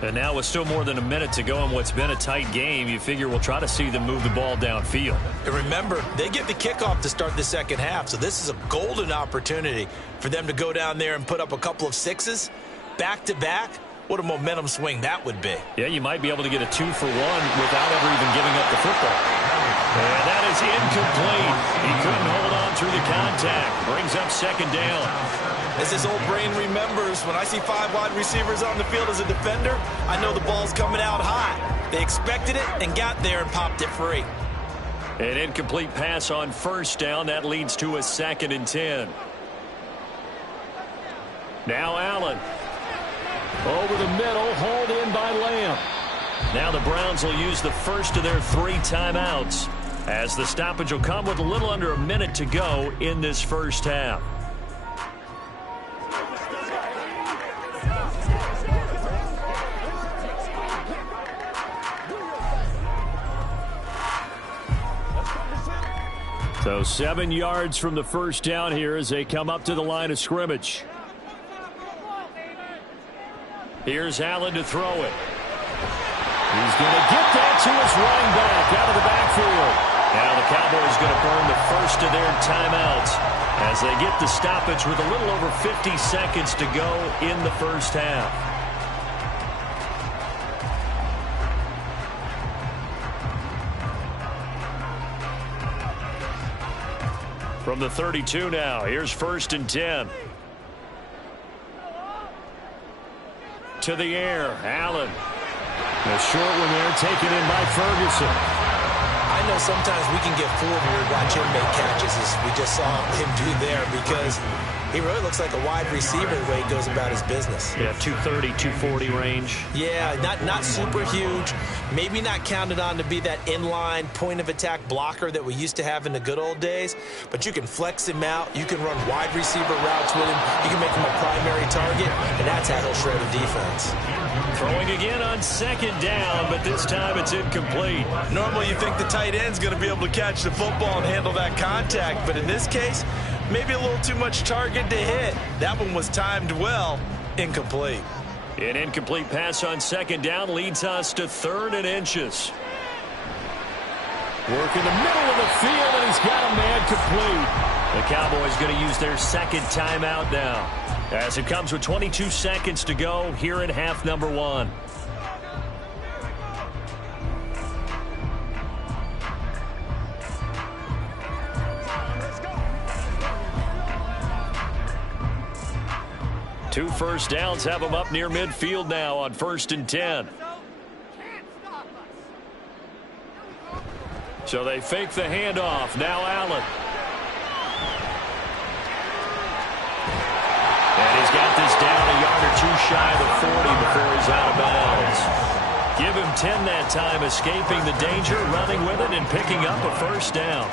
And now with still more than a minute to go in what's been a tight game, you figure we'll try to see them move the ball downfield. And remember, they get the kickoff to start the second half, so this is a golden opportunity for them to go down there and put up a couple of 6s back-to-back. What a momentum swing that would be. Yeah, you might be able to get a 2-for-1 without ever even giving up the football. And that is incomplete. He couldn't hold on through the contact. Brings up 2nd down. As his old brain remembers, when I see 5 wide receivers on the field as a defender, I know the ball's coming out high. They expected it and got there and popped it free. An incomplete pass on 1st down. That leads to a 2nd and 10. Now Allen. Over the middle, hauled in by Lamb. Now the Browns will use the first of their 3 timeouts, as the stoppage will come with a little under a minute to go in this first half. So 7 yards from the first down here as they come up to the line of scrimmage. Here's Allen to throw it. He's going to get that to his running back out of the backfield. Now the Cowboys going to burn the first of their timeouts as they get the stoppage with a little over 50 seconds to go in the first half. From the 32 now, here's 1st and 10. To the air, Allen. A short one there taken in by Ferguson. I know sometimes we can get fooled when we watch him make catches, as we just saw him do there, because he really looks like a wide receiver the way he goes about his business. Yeah, 230, 240 range. Yeah, not super huge. Maybe not counted on to be that inline point-of-attack blocker that we used to have in the good old days. But you can flex him out. You can run wide receiver routes with him. You can make him a primary target, and that's how he'll shred a defense. Throwing again on 2nd down, but this time it's incomplete. Normally you think the tight end's going to be able to catch the football and handle that contact, but in this case, maybe a little too much target to hit. That one was timed well. Incomplete. An incomplete pass on 2nd down leads us to 3rd and inches. Work in the middle of the field, and he's got a man complete. The Cowboys going to use their 2nd timeout now, as it comes with 22 seconds to go here in half number 1. 2 first downs have them up near midfield now on 1st and 10. So they fake the handoff. Now Allen. And he's got this down a yard or 2 shy of the 40 before he's out of bounds. Give him 10 that time, escaping the danger, running with it, and picking up a first down.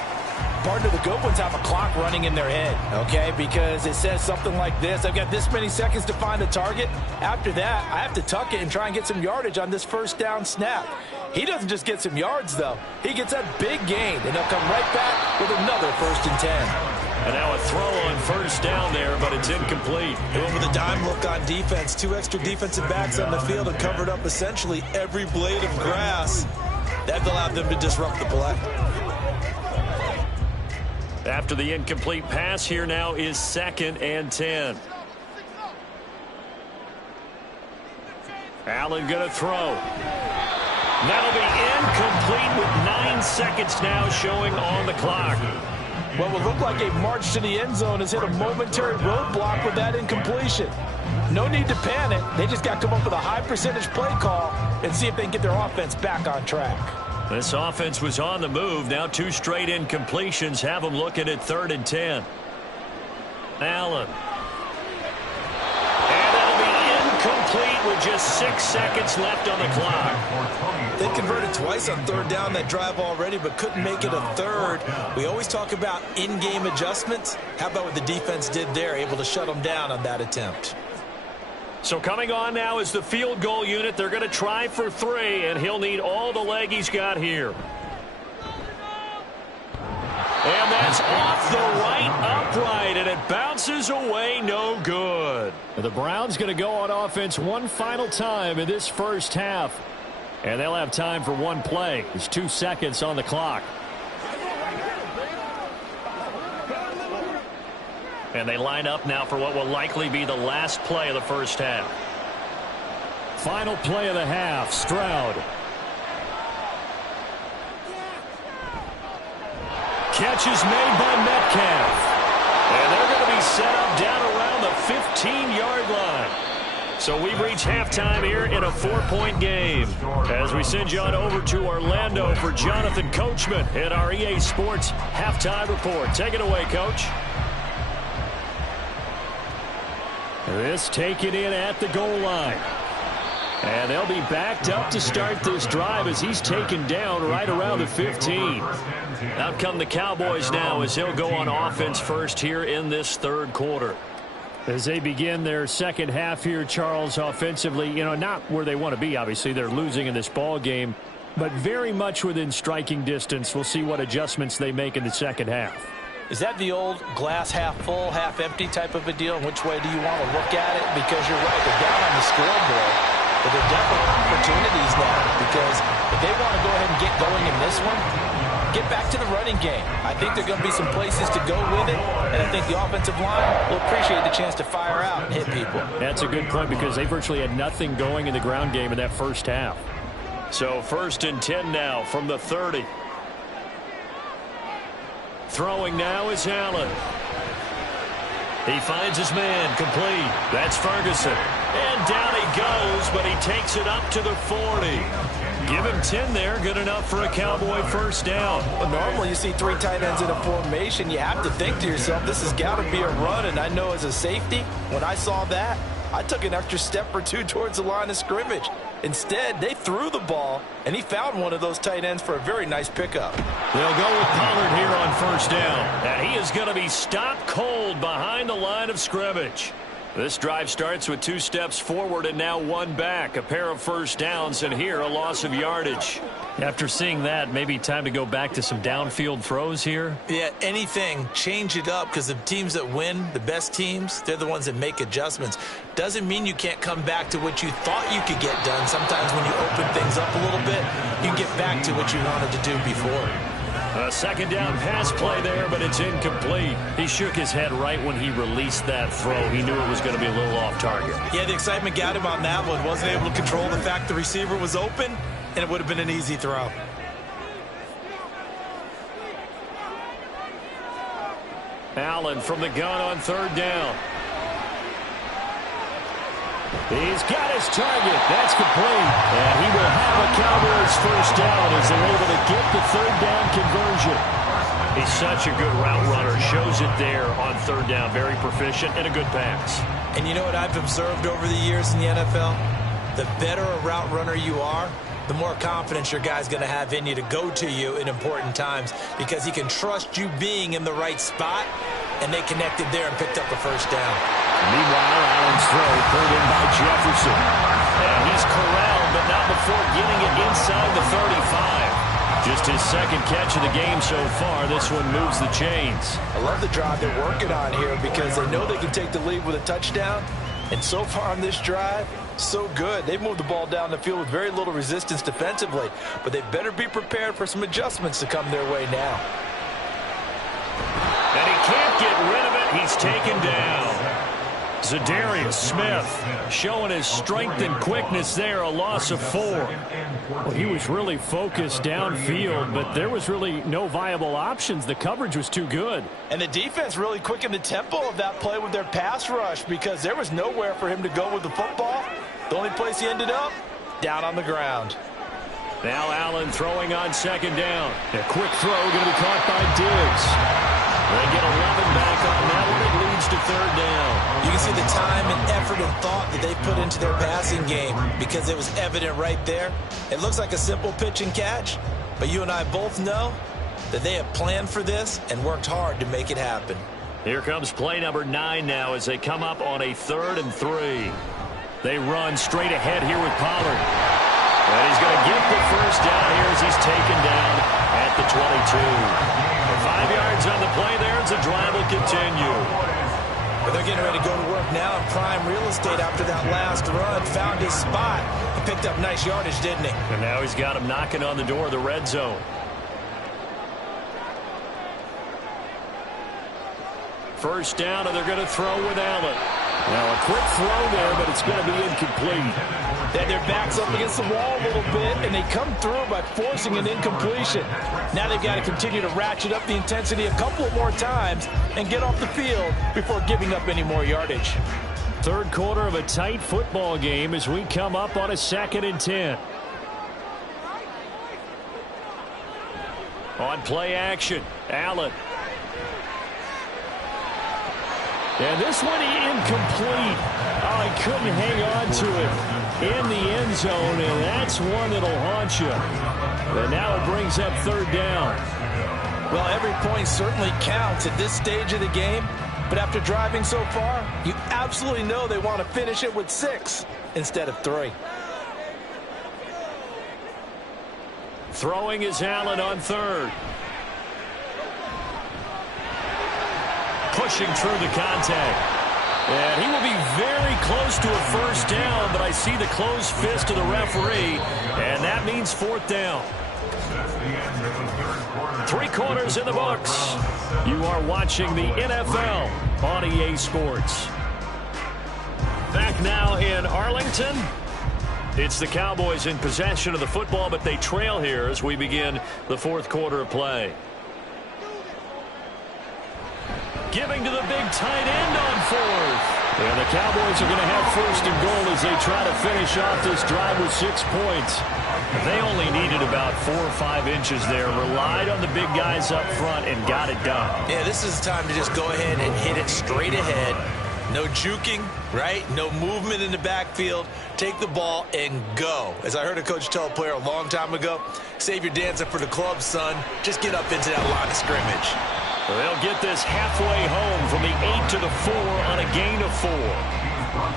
Part of the good ones have a clock running in their head, okay? Because it says something like this. I've got this many seconds to find a target. After that, I have to tuck it and try and get some yardage on this first down snap. He doesn't just get some yards, though. He gets that big gain, and he'll come right back with another 1st and 10. And now a throw on first down there, but it's incomplete. They went with a dime look on defense. 2 extra defensive backs on the field and covered up essentially every blade of grass. That allowed them to disrupt the play. After the incomplete pass, here now is 2nd and 10. Allen going to throw. That'll be incomplete with 9 seconds now showing on the clock. What will look like a march to the end zone has hit a momentary roadblock with that incompletion. No need to panic. They just got to come up with a high percentage play call and see if they can get their offense back on track. This offense was on the move. Now 2 straight incompletions have them looking at 3rd and 10. Allen. And that'll be incomplete with just 6 seconds left on the clock. They converted twice on 3rd down that drive already, but couldn't make it a 3rd. We always talk about in-game adjustments. How about what the defense did there, able to shut them down on that attempt? So coming on now is the field goal unit. They're going to try for 3, and he'll need all the leg he's got here. And that's off the right upright, and it bounces away, no good. The Browns going to go on offense one final time in this first half. And they'll have time for 1 play. There's 2 seconds on the clock. And they line up now for what will likely be the last play of the first half. Final play of the half, Stroud. Catch is made by Metcalf. And they're going to be set up down around the 15-yard line. So we've reached halftime here in a 4-point game. As we send you on over to Orlando for Jonathan Coachman in our EA Sports Halftime Report. Take it away, Coach. This taken in at the goal line. And they'll be backed up to start this drive as he's taken down right around the 15. Out come the Cowboys now as he'll go on offense first here in this 3rd quarter. As they begin their second half here, Charles, offensively, not where they want to be, obviously. They're losing in this ball game, but very much within striking distance. We'll see what adjustments they make in the second half. Is that the old glass half full, half empty type of a deal? Which way do you want to look at it? Because you're right, they're down on the scoreboard, but there are definitely opportunities now because if they want to go ahead and get going in this one, get back to the running game. I think there are going to be some places to go with it, and I think the offensive line will appreciate the chance to fire out and hit people. That's a good point because they virtually had nothing going in the ground game in that first half. So 1st and 10 now from the 30. Throwing now is Allen. He finds his man, complete. That's Ferguson. And down he goes, but he takes it up to the 40. Give him 10 there, good enough for a Cowboy first down. Well, normally you see 3 tight ends in a formation. You have to think to yourself, this has got to be a run, and I know as a safety, when I saw that, I took an extra step or 2 towards the line of scrimmage. Instead, they threw the ball, and he found one of those tight ends for a very nice pickup. They'll go with Pollard here on first down. And he is going to be stopped cold behind the line of scrimmage. This drive starts with 2 steps forward and now 1 back. A pair of first downs, and here a loss of yardage. After seeing that, maybe time to go back to some downfield throws here. Yeah, anything. Change it up because the teams that win, the best teams, they're the ones that make adjustments. Doesn't mean you can't come back to what you thought you could get done. Sometimes when you open things up a little bit, you get back to what you wanted to do before. A second down pass play there, but it's incomplete. He shook his head right when he released that throw. He knew it was going to be a little off target. Yeah, the excitement got him on that one. Wasn't able to control the fact the receiver was open, and it would have been an easy throw. Allen from the gun on 3rd down. He's got his target. That's complete. And he will have a Cowboys first down as they're able to get the third down conversion. He's such a good route runner. Shows it there on third down. Very proficient and a good pass. And you know what I've observed over the years in the NFL? The better a route runner you are, the more confidence your guy's going to have in you to go to you in important times because he can trust you being in the right spot, and they connected there and picked up a first down. Meanwhile, Allen's throw pulled in by Jefferson. And he's corralled, but not before getting it inside the 35. Just his second catch of the game so far. This one moves the chains. I love the drive they're working on here because they know they can take the lead with a touchdown. And so far on this drive, so good. They've moved the ball down the field with very little resistance defensively. But they better be prepared for some adjustments to come their way now. And he can't get rid of it. He's taken down. Zadarius Smith showing his strength and quickness there, a loss of 4. Well, he was really focused downfield, but there was really no viable options. The coverage was too good. And the defense really quickened the tempo of that play with their pass rush because there was nowhere for him to go with the football. The only place he ended up, down on the ground. Now Allen throwing on second down. A quick throw going to be caught by Diggs. They get 11 back on that one. It leads to third down. You can see the time and effort and thought that they put into their passing game because it was evident right there. It looks like a simple pitch and catch, but you and I both know that they have planned for this and worked hard to make it happen. Here comes play number 9 now as they come up on a 3rd and 3. They run straight ahead here with Pollard. And he's going to get the first down here as he's taken down at the 22. 5 yards on the play there as the drive will continue. But they're getting ready to go to work now in prime real estate after that last run. Found his spot. He picked up nice yardage, didn't he? And now he's got him knocking on the door of the red zone. First down, and they're going to throw with Allen. Now a quick throw there, but it's going to be incomplete. They had their backs up against the wall a little bit, and they come through by forcing an incompletion. Now they've got to continue to ratchet up the intensity a couple of more times and get off the field before giving up any more yardage. Third quarter of a tight football game as we come up on a 2nd and 10. On play action, Allen. And this one incomplete. Oh, he couldn't hang on to it in the end zone, and that's one that'll haunt you. And now it brings up third down. Well, every point certainly counts at this stage of the game, but after driving so far, you absolutely know they want to finish it with 6 instead of 3. Throwing is Allen on third. Pushing through the contact. And he will be very close to a first down, but I see the closed fist of the referee, and that means 4th down. 3 quarters in the books. You are watching the NFL on EA Sports. Back now in Arlington. It's the Cowboys in possession of the football, but they trail here as we begin the 4th quarter of play. Giving to the big tight end on 4th. And the Cowboys are going to have 1st and goal as they try to finish off this drive with 6 points. They only needed about 4 or 5 inches there. Relied on the big guys up front and got it done. Yeah, this is the time to just go ahead and hit it straight ahead. No juking, right? No movement in the backfield. Take the ball and go. As I heard a coach tell a player a long time ago, save your dancing for the club, son. Just get up into that line of scrimmage. Well, they'll get this halfway home from the 8 to the 4 on a gain of 4.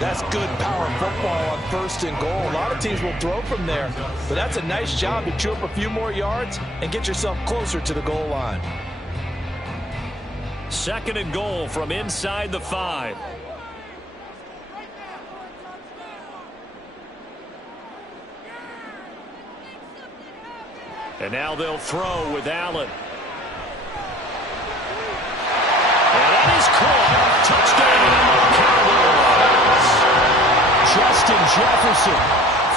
That's good power football on 1st and goal. A lot of teams will throw from there, but that's a nice job to chew up a few more yards and get yourself closer to the goal line. 2nd and goal from inside the 5. And now they'll throw with Allen. And that is caught. Touchdown, Cowboys. Justin Jefferson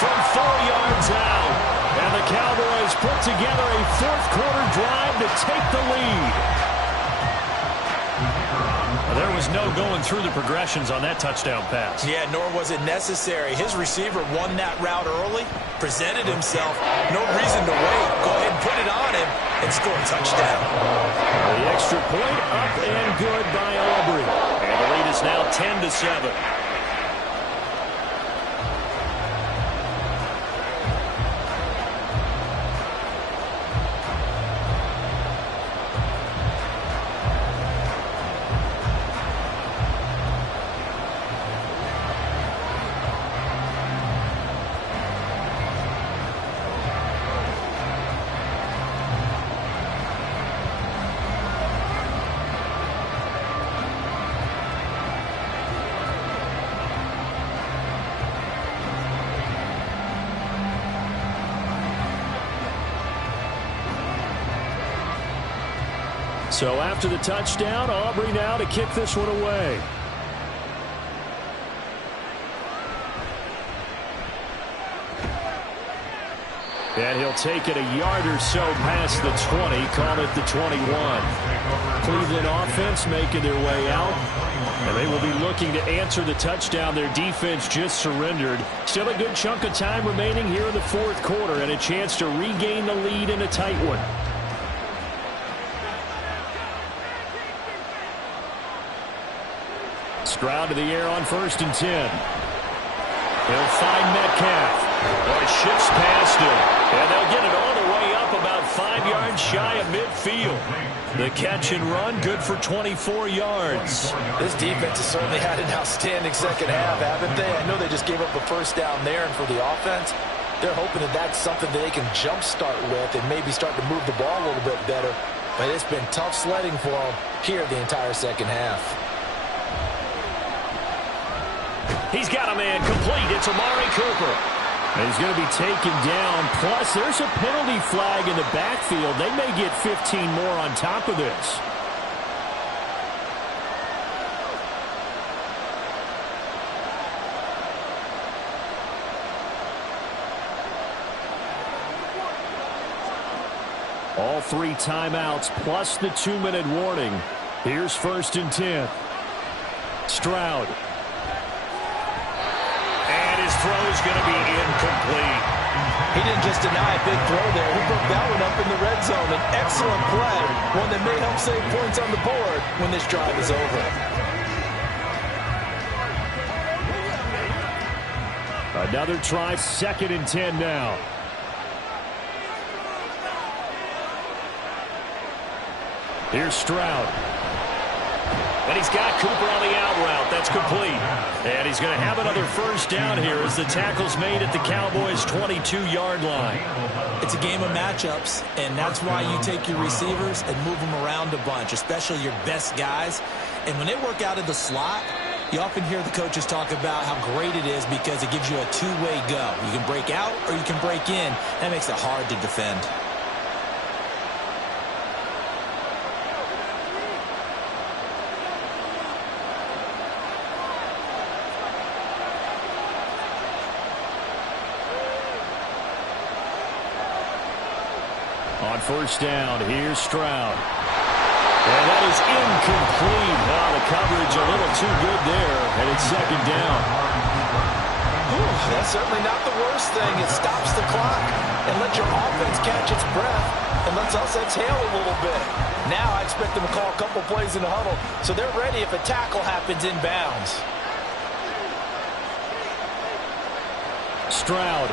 From 4 yards out. and the Cowboys put together a 4th quarter drive to take the lead. There was no going through the progressions on that touchdown pass. Yeah, nor was it necessary. His receiver won that route early, presented himself. No reason to wait. Go ahead and put it on him and score a touchdown. The extra point up and good by Aubrey. And the lead is now 10-7. So after the touchdown, Aubrey now to kick this one away. And he'll take it a yard or so past the 20, call it the 21. Cleveland offense making their way out. And they will be looking to answer the touchdown their defense just surrendered. Still a good chunk of time remaining here in the fourth quarter and a chance to regain the lead in a tight one. Stroud to the air on 1st and 10. He'll find Metcalf. Boy, shifts past him. And they'll get it all the way up about 5 yards shy of midfield. The catch and run, good for 24 yards. This defense has certainly had an outstanding second half, haven't they? I know they just gave up a first down there, and for the offense, they're hoping that that's something that they can jumpstart with and maybe start to move the ball a little bit better. But it's been tough sledding for them here the entire second half. He's got a man complete. It's Amari Cooper. And he's going to be taken down. Plus, there's a penalty flag in the backfield. They may get 15 more on top of this. All 3 timeouts plus the 2-minute warning. Here's 1st and 10. Stroud. Throw's going to be incomplete. He didn't just deny a big throw there. He broke that one up in the red zone. An excellent play, one that may help save points on the board when this drive is over. Another try, 2nd and 10 now. Here's Stroud. And he's got Cooper on the out route. That's complete. And he's going to have another first down here as the tackle's made at the Cowboys' 22-yard line. It's a game of matchups, and that's why you take your receivers and move them around a bunch, especially your best guys. And when they work out of the slot, you often hear the coaches talk about how great it is because it gives you a two-way go. You can break out or you can break in. That makes it hard to defend. On 1st down, here's Stroud. And that is incomplete. Now the coverage a little too good there, and it's 2nd down. That's certainly not the worst thing. It stops the clock and lets your offense catch its breath and lets us exhale a little bit. Now I expect them to call a couple plays in the huddle so they're ready if a tackle happens inbounds. Stroud.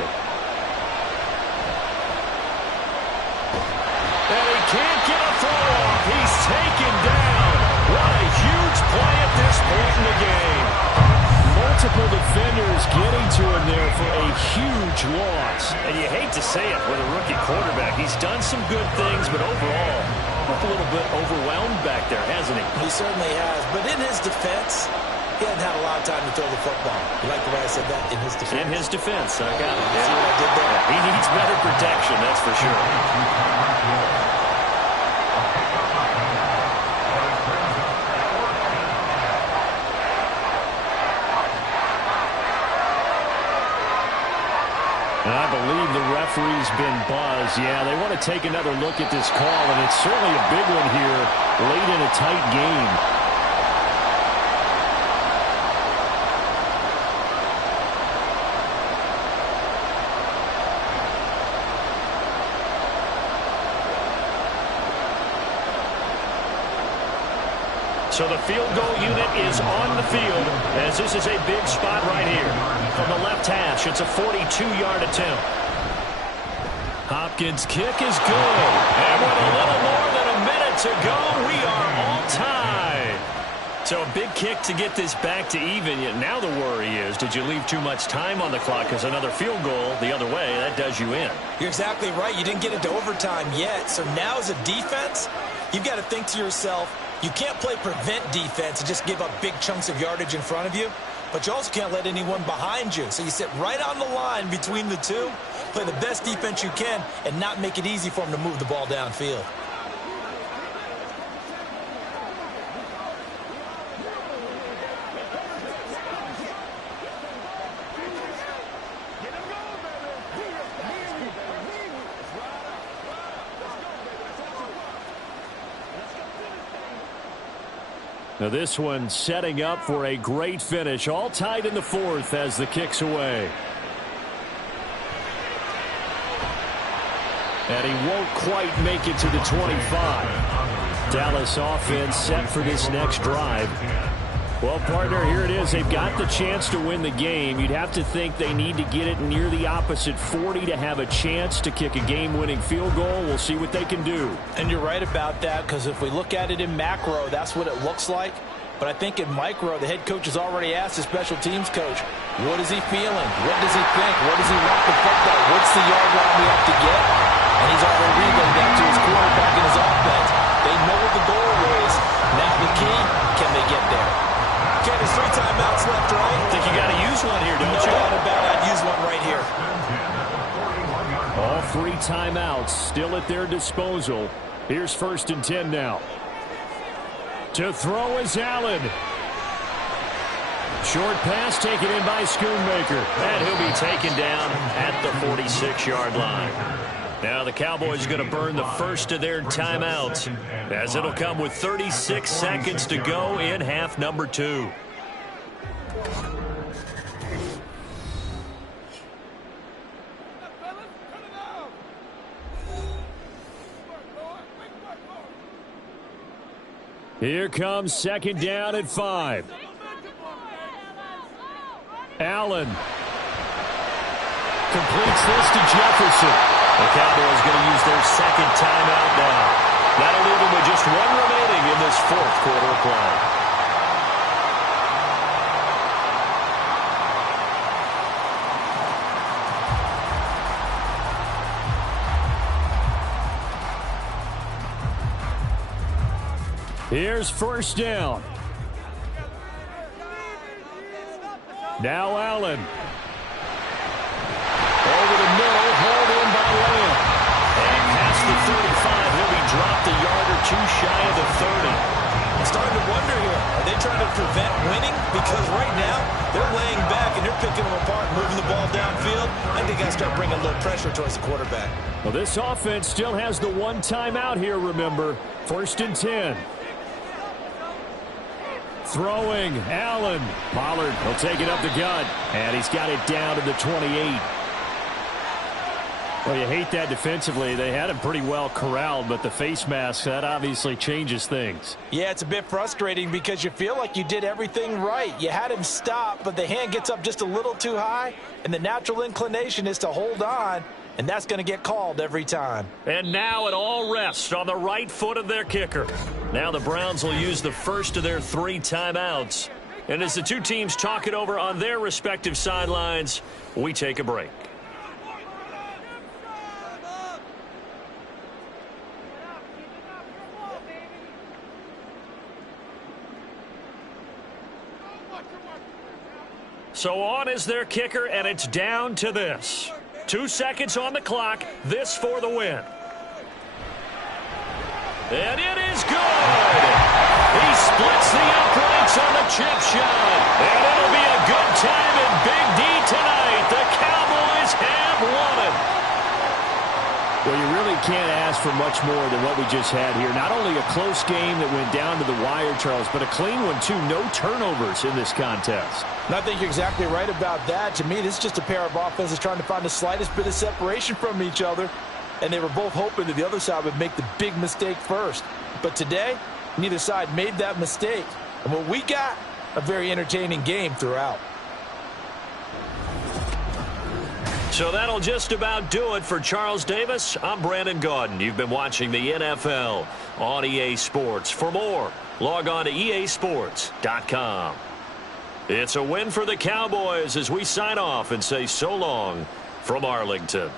And he can't get a throw off. He's taken down. What a huge play at this point in the game. Multiple defenders getting to him there for a huge loss. And you hate to say it with a rookie quarterback. He's done some good things, but overall, looked a little bit overwhelmed back there, hasn't he? He certainly has. But in his defense, he hasn't had a lot of time to throw the football. You like the way I said that? In his defense? In his defense. I got it. See what I did there? He needs better protection, that's for sure. And I believe the referee's been buzzed. Yeah, they want to take another look at this call, and it's certainly a big one here late in a tight game. So the field goal unit is on the field as this is a big spot right here. From the left hash, it's a 42-yard attempt. Hopkins' kick is good. And with a little more than a minute to go, we are all tied. So a big kick to get this back to even. Yet now the worry is, did you leave too much time on the clock? Because another field goal the other way, that does you in. You're exactly right. You didn't get into overtime yet. So now as a defense, you've got to think to yourself, you can't play prevent defense and just give up big chunks of yardage in front of you. But you also can't let anyone behind you. So you sit right on the line between the two, play the best defense you can, and not make it easy for them to move the ball downfield. Now this one setting up for a great finish. All tied in the fourth as the kick's away. And he won't quite make it to the 25. Dallas offense set for this next drive. Well, partner, here it is. They've got the chance to win the game. You'd have to think they need to get it near the opposite 40 to have a chance to kick a game-winning field goal. We'll see what they can do. And you're right about that, because if we look at it in macro, that's what it looks like. But I think in micro, the head coach has already asked the special teams coach, what is he feeling? What does he think? What does he want the football? What's the yard line we have to get? And he's already relayed that to his quarterback and his offense. They know what the goal is. Now the key, can they get there? Okay, there's 3 timeouts left, right? I think you got to use one here, don't you? No doubt about it. I'd use one right here. All 3 timeouts still at their disposal. Here's 1st and 10 now. To throw is Allen. Short pass taken in by Schoonmaker. And he'll be taken down at the 46-yard line. Now the Cowboys are going to burn the first of their timeouts, as it'll come with 36 seconds to go in half number 2. Here comes 2nd down at 5. Allen completes this to Jefferson. The Cowboys going to use their 2nd timeout now. That'll leave them with just 1 remaining in this 4th quarter of play. Here's 1st down. Now Allen. Over the middle, hauled in by Lamb. And past the 35, he'll be dropped a yard or 2 shy of the 30. I'm starting to wonder here, are they trying to prevent winning? Because right now, they're laying back and they're picking them apart, moving the ball downfield. I think they got to start bringing a little pressure towards the quarterback. Well, this offense still has the 1 timeout here, remember. 1st and 10. Throwing, Allen. Pollard will take it up the gut. And he's got it down to the 28. Well, you hate that defensively. They had him pretty well corralled, but the face mask, that obviously changes things. Yeah, it's a bit frustrating because you feel like you did everything right. You had him stop, but the hand gets up just a little too high, and the natural inclination is to hold on, and that's going to get called every time. And now it all rests on the right foot of their kicker. Now the Browns will use the first of their 3 timeouts. And as the 2 teams talk it over on their respective sidelines, we take a break. So on is their kicker, and it's down to this. 2 seconds on the clock. This for the win. And it is good. He splits the uprights on the chip shot. And it'll be a good time in Big D tonight. The Cowboys have won it. Well, you really can't ask for much more than what we just had here. Not only a close game that went down to the wire, Charles, but a clean one, too. No turnovers in this contest. And I think you're exactly right about that. To me, this is just a pair of offenses trying to find the slightest bit of separation from each other. And they were both hoping that the other side would make the big mistake first. But today, Neither side made that mistake. And what we got, a very entertaining game throughout. So that'll just about do it for Charles Davis. I'm Brandon Gaudin. You've been watching the NFL on EA Sports. For more, log on to easports.com. It's a win for the Cowboys as we sign off and say so long from Arlington.